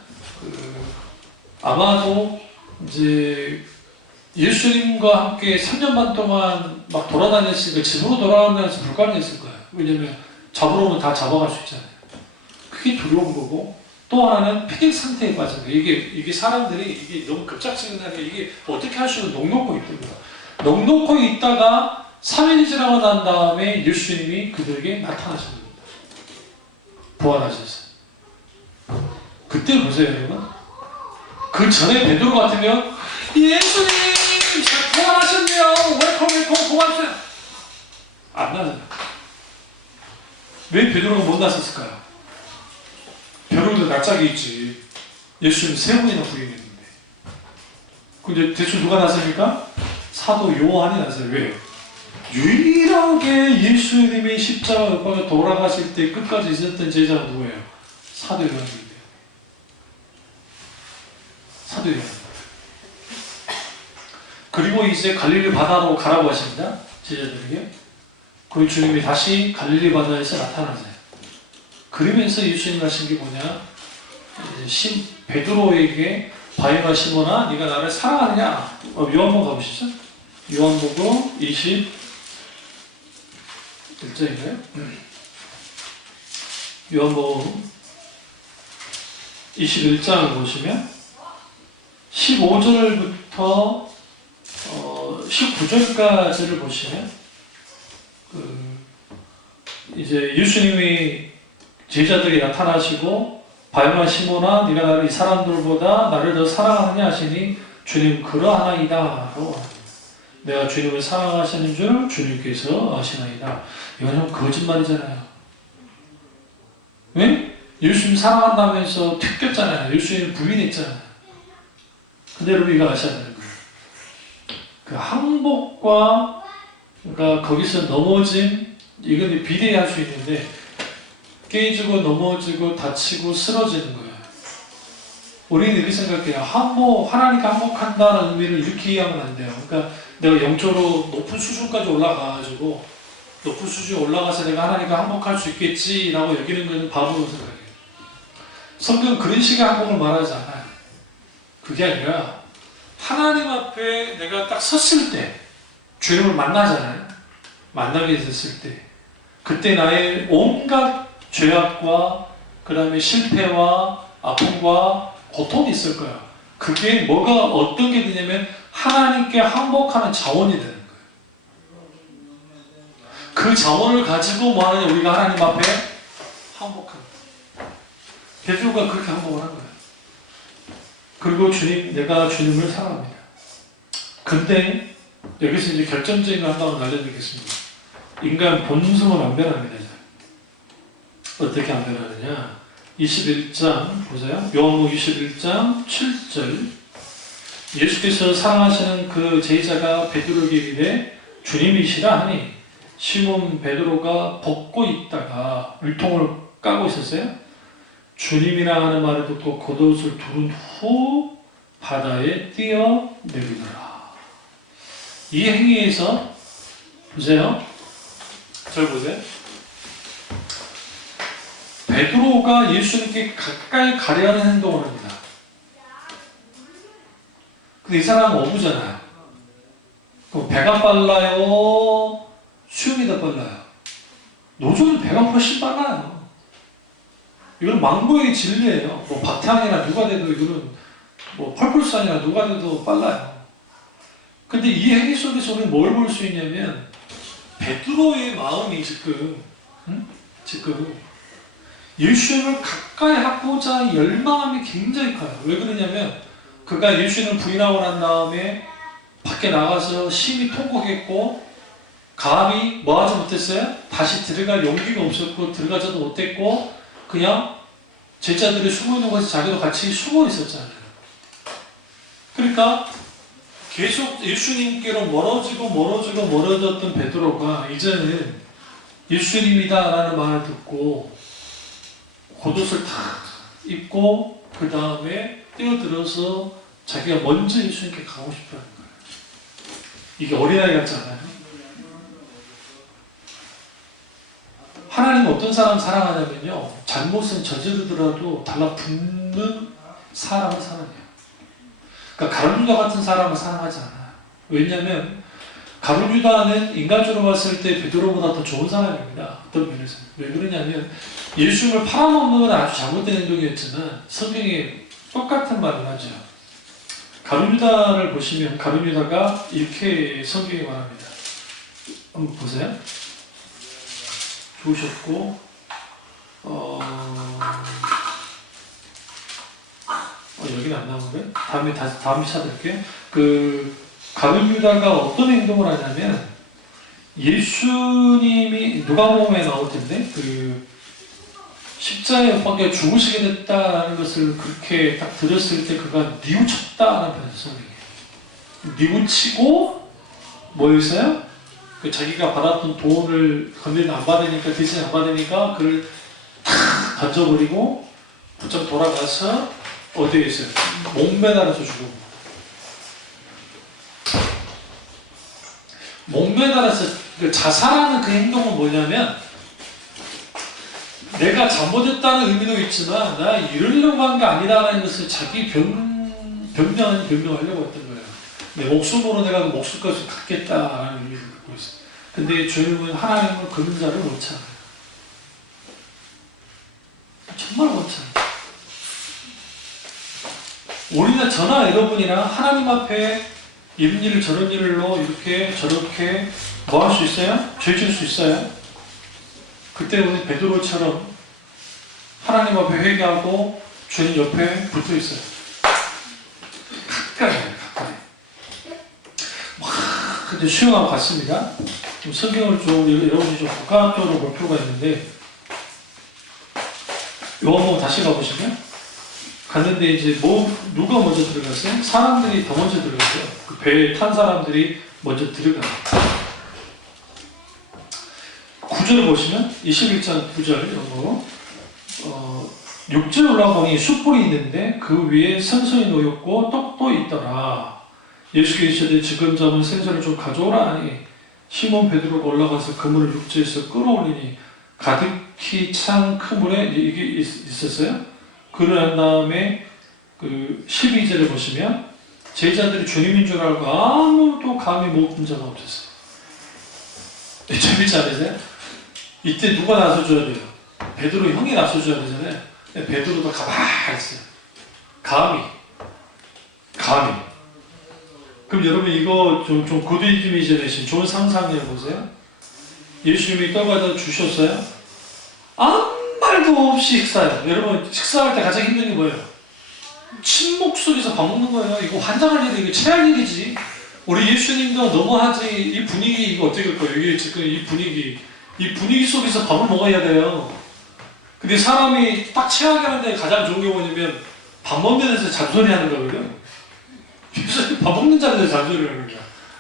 아마도 이제 예수님과 함께 3년 반 동안 막 돌아다녔으니까 집으로 돌아가면서 불가능했을 거예요. 왜냐면 잡으러 오면 다 잡아갈 수 있잖아요. 그게 두려운 거고, 또 하나는 패닉 상태에 빠진 거예요. 이게 사람들이 이게 너무 급작스러운 하게 이게 어떻게 할 수 있는 넉넉고 있더라고요. 넉넉고 있다가 3일이 지나고 난 다음에 예수님이 그들에게 나타나신 겁니다. 부활하셨어요. 그때 보세요, 여러분. 그 전에 베드로 같으면 예수님 부활하셨네요. 웰컴 부활하셨어요. 안 나잖아요. 왜 베드로가 못 나섰을까요? 벼룩도 낯짝이 있지. 예수님 3번이나 부인했는데. 근데 대충 누가 나섭니까? 사도 요한이 나서요. 왜요? 유일하게 예수님이 십자가 못 박아 돌아가실 때 끝까지 있었던 제자가 누구예요? 사도 요한입니다. 사도 요한. 그리고 이제 갈릴리 바다로 가라고 하십니다. 제자들에게. 그 주님이 다시 갈릴리 바다에서 나타나세요. 그러면서 예수님 하신 게 뭐냐? 베드로에게 바위가 시몬아 네가 나를 사랑하느냐? 요한복음 가보시죠. 요한복음 21절인가요? 요한복음 21장을 보시면 15절부터 19절까지를 보시면 이제 예수님이 제자들에게 나타나시고 바위가 시몬아 네가 나를 이 사람들보다 나를 더 사랑하느냐 하시니 주님 그러하나이다 라고 합니다. 내가 주님을 사랑하시는 줄 주님께서 아시나이다. 이거는 거짓말이잖아요. 왜? 예수님 사랑한다면서 튀겼잖아요. 예수님 부인했잖아요. 근데 여러분 이거 아셔야 되는 거예요. 그 항복과 그러니까 거기서 넘어짐 이건 비대할 수 있는데 깨지고 넘어지고 다치고 쓰러지는 거예요. 우리는 이렇게 생각해요. 하나님께 항복한다는 의미를 이렇게 이해하면 안 돼요. 그러니까 내가 영적으로 높은 수준까지 올라가가지고 높은 수준에 올라가서 내가 하나님께 항복할 수 있겠지라고 여기는 것은 바보로 생각해요. 성경은 그런 식의 항복을 말하지 않아요. 그게 아니라 하나님 앞에 내가 딱 섰을 때 주님을 만나잖아요. 만나게 됐을 때 그때 나의 온갖 죄악과 그 다음에 실패와 아픔과 고통이 있을 거야. 그게 뭐가 어떤 게 되냐면 하나님께 항복하는 자원이 되는 거예요. 그 자원을 가지고 뭐 하느냐 우리가 하나님 앞에 항복하는 거예요. 베드로가 그렇게 항복을 한 거예요. 그리고 내가 주님을 사랑합니다. 근데 여기서 이제 결정적인 거 한번 알려드리겠습니다. 인간 본성은 안 변합니다. 어떻게 안 변하느냐? 21장 보세요. 요한복음 21장 7절 예수께서 사랑하시는 그 제자가 베드로에게 이르되 주님이시라 하니 시몬 베드로가 벗고 있다가 물통을 까고 있었어요. 주님이라 하는 말을 듣고 겉옷을 두른 후 바다에 뛰어내리더라. 이 행위에서 보세요. 절 보세요. 베드로가 예수님께 가까이 가려는 행동을 합니다. 근데 이 사람은 어부잖아요. 그럼 배가 빨라요? 수영이 더 빨라요? 노조는 배가 훨씬 빨라요. 이건 망고의 진리예요. 뭐 박태환이나 누가 돼도 이거는 뭐 펄펄산이나 누가 돼도 빨라요. 근데 이 행위 속에서 우리는 뭘 볼 수 있냐면 베드로의 마음이 지금 예수님을 가까이 하고자 열망함이 굉장히 커요. 왜 그러냐면 그가 예수님을 부인하고 난 다음에 밖에 나가서 심히 통곡했고 감히 뭐하지 못했어요? 다시 들어갈 용기가 없었고 들어가지도 못했고 그냥 제자들이 숨어 있는 곳에 자기도 같이 숨어 있었잖아요. 그러니까 계속 예수님께로 멀어졌던 베드로가 이제는 예수님이다 라는 말을 듣고 겉옷을 다 입고 그 다음에 뛰어들어서 자기가 먼저 예수님께 가고 싶다는 거예요. 이게 어린아이 같지 않아요? 하나님은 어떤 사람 사랑하냐면요 잘못은 저지르더라도 달라붙는 사람을 사랑해요. 그러니까 가룟유다 같은 사람을 사랑하지 않아요. 왜냐하면 가룟유다는 인간적으로 봤을 때 베드로보다 더 좋은 사람입니다. 어떤 면에서. 왜 그러냐면 예수님을 팔아먹는 건 아주 잘못된 행동이었지만 성경에 똑같은 말을 하죠. 가룟유다를 보시면 가룟유다가 이렇게 성경에 말합니다. 한번 보세요. 좋으셨고 여기는 안 나오는데 다음에 찾을게요. 그 가룟 유다가 어떤 행동을 하냐면 예수님이 누가복음에 나올 텐데 그 십자가에 못 박혀 죽으시게 됐다는 것을 그렇게 딱 들었을 때 그가 뉘우쳤다는 표현을 뉘우치고 뭐였어요? 그 자기가 받았던 돈을 건네는 안 받으니까 대신 안 받으니까 그를 탁 던져버리고 부쩍 돌아가서 어디에 있어요? 목매달아서 죽은 겁니다. 목매달아서 자살하는 그 행동은 뭐냐면 내가 잘못했다는 의미도 있지만 나 이러려고 한 게 아니라는 것을 자기 변명하려고 했던 거예요. 내 목숨으로 내가 그 목숨까지 갖겠다라는 의미를 갖고 있어요. 근데 주님은 하나님은 그런 자를 원치 않아요. 정말 원치 않아요. 우리나 저나 여러분이나 하나님 앞에 이런 일을 저런 일로 이렇게 저렇게 뭐 할 수 있어요? 죄 질 수 있어요? 그때 우리 베드로처럼 하나님 앞에 회개하고 주님 옆에 붙어 있어요. 가까이. 근데 수용하고 갔습니다. 좀 성경을 좀 여러분이 좀 객관적으로 볼 필요가 있는데 요한복음 다시 가보시면 갔는데 이제 누가 먼저 들어갔어요? 사람들이 더 먼저 들어갔어요. 그 배에 탄 사람들이 먼저 들어가요. 9절을 보시면 21장 9절 이런 거 6절 올라가니 숯불이 있는데 그 위에 생선이 놓였고 떡도 있더라. 예수께서 이르시되 지금 잡은 생선을 좀 가져오라 하니 시몬 베드로가 올라가서 그물을 육지에서 끌어올리니 가득히 찬 큰 물에 이게 있었어요. 그러고 난 다음에 그 12절에 보시면 제자들이 주님인 줄 알고 아무도 감히 못 본 자가 없었어요. 재밌지 않으세요? 이때 누가 나서줘야 돼요? 베드로 형이 나서줘야 되잖아요. 베드로도 가만히 있어요. 감히. 그럼 여러분 이거 좀 고도의 이미지 내신 좋은 상상해 보세요. 예수님이 떠가다 주셨어요? 아무 말도 없이 식사해요. 여러분 식사할 때 가장 힘든 게 뭐예요? 침묵 속에서 밥 먹는 거예요. 이거 환장할 일이, 이거 체할 일이지. 우리 예수님도 너무하지. 이 분위기 이거 어떻게 할 거예요? 이게 지금 이 분위기 속에서 밥을 먹어야 돼요. 근데 사람이 딱 체하게 하는데 가장 좋은 게 뭐냐면 밥 먹는 데서 잔소리 하는 거거든요. 밥 먹는 자리에서 잔소리 하는 거야.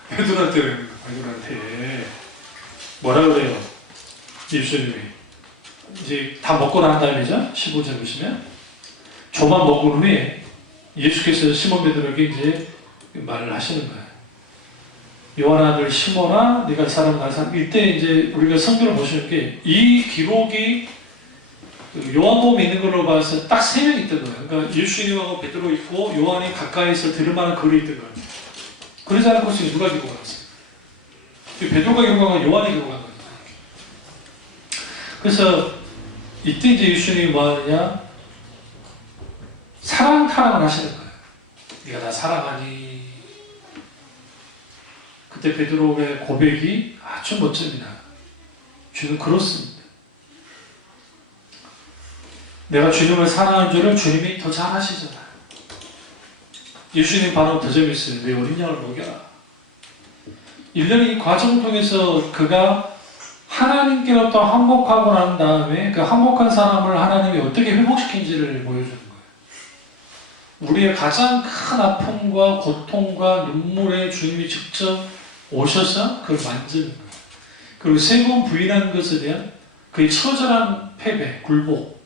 베드로한테 뭐라 그래요? 예수님이 이제 다 먹고 난 다음이죠. 15절 보시면 조만 먹은 후에 예수께서 시몬 베드로에게 이제 말을 하시는 거예요. 요한 아들 시몬아, 네가 사람 날 사람. 이때 이제 우리가 성경을 보시는 게 이 기록이 요한복음에 있는 걸로 봐서 딱 3명 있던 거예요. 그러니까 예수님하고 베드로 있고 요한이 가까이서 들을 만한 거리에 있던 거예요. 그러지 않을 것이 누가 기록을 했어요? 베드로가 기록한 건 요한이 기록한 거예요. 그래서 이때 이제 예수님이 뭐 하느냐? 사랑 타령을 하시는 거예요. 네가 나 사랑하니? 그때 베드로의 고백이 아주 멋집니다. 주는 그렇습니다. 내가 주님을 사랑하는 줄을 주님이 더 잘 아시잖아요. 예수님 반응 더 재밌어요. 내 어린 양을 먹여라. 1년의 이 과정을 통해서 그가 하나님께로부터 항복하고 난 다음에 그 항복한 사람을 하나님이 어떻게 회복시킨지를 보여주는 거예요. 우리의 가장 큰 아픔과 고통과 눈물에 주님이 직접 오셔서 그걸 만지는 거예요. 그리고 3번 부인한 것에 대한 그의 처절한 패배, 굴복,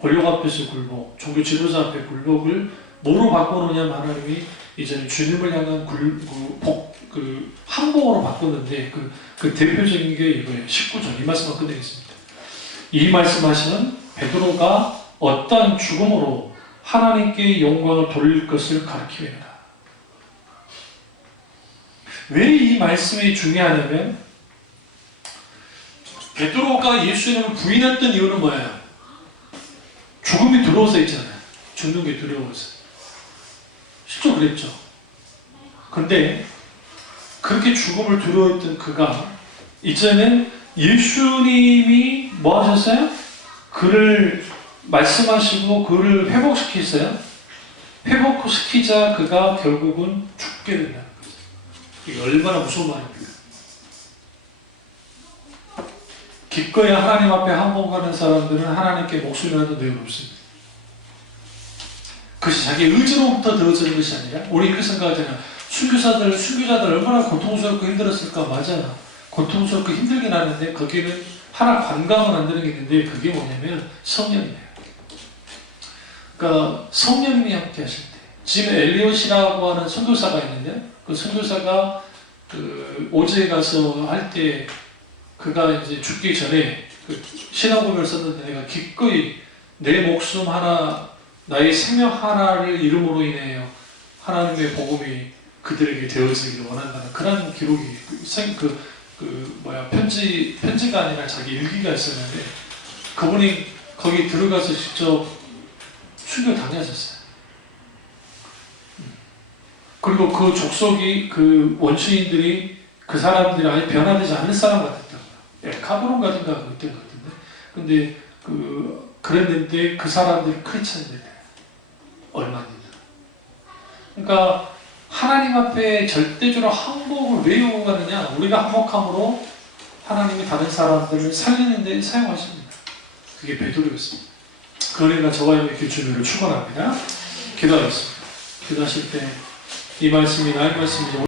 권력 앞에서 굴복, 종교 지도자 앞에 굴복을 뭐로 바꿔놓냐면 하나님이 이제는 주님을 향한 항복으로 바꿨는데 그 대표적인 게 이거예요. 19절 이 말씀만 끝내겠습니다. 이 말씀하시는 베드로가 어떤 죽음으로 하나님께 영광을 돌릴 것을 가르치려다. 왜 이 말씀이 중요하냐면 베드로가 예수님을 부인했던 이유는 뭐예요? 죽음이 두려워서 있잖아요. 죽는 게 두려워서. 실제로 그랬죠. 근데 그렇게 죽음을 두려워했던 그가 이제는 예수님이 뭐 하셨어요? 그를 말씀하시고 그를 회복시키세요. 회복시키자 그가 결국은 죽게 된다는 거죠. 이게 얼마나 무서운 말입니까? 기꺼이 하나님 앞에 항복하는 사람들은 하나님께 목숨이라도 내어놓습니다. 그것이 자기 의지로부터 되어지는 것이 아니라 우리 이렇게 생각하잖아요. 순교자들 얼마나 고통스럽고 힘들었을까? 맞아요. 고통스럽고 힘들긴 하는데 거기는 하나 관광을 만드는 게 있는데 그게 뭐냐면 성령이에요. 그러니까 성령님이 함께 하실 때 지금 엘리엇이라고 하는 선교사가 있는데 그 선교사가 그 오즈에 가서 할 때 그가 이제 죽기 전에 그 신앙고백을 썼는데 내가 기꺼이 내 목숨 하나 나의 생명 하나를 이름으로 인해요 하나님의 복음이 그들에게 되어지기를 원한다는 그런 기록이 편지가 아니라 자기 일기가 있었는데 그분이 거기 들어가서 직접 순교 당하셨어요. 그리고 그 족속이 그 원주인들이 그 사람들이 아예 변화되지 않는 사람 같았다고요. 카브론 가든가 그때 같은데. 근데 그랬는데 그 사람들이 크리스찬이 됐대요. 얼마나. 그러니까 하나님 앞에 절대적으로 항복을 왜 요구하느냐? 우리가 항복함으로 하나님이 다른 사람들을 살리는 데 사용하십니다. 그게 베드로였습니다. 그러니까 저와 이렇게 주님을 축원합니다. 기도하겠습니다. 기도하실 때 이 말씀이 나의 말씀이죠.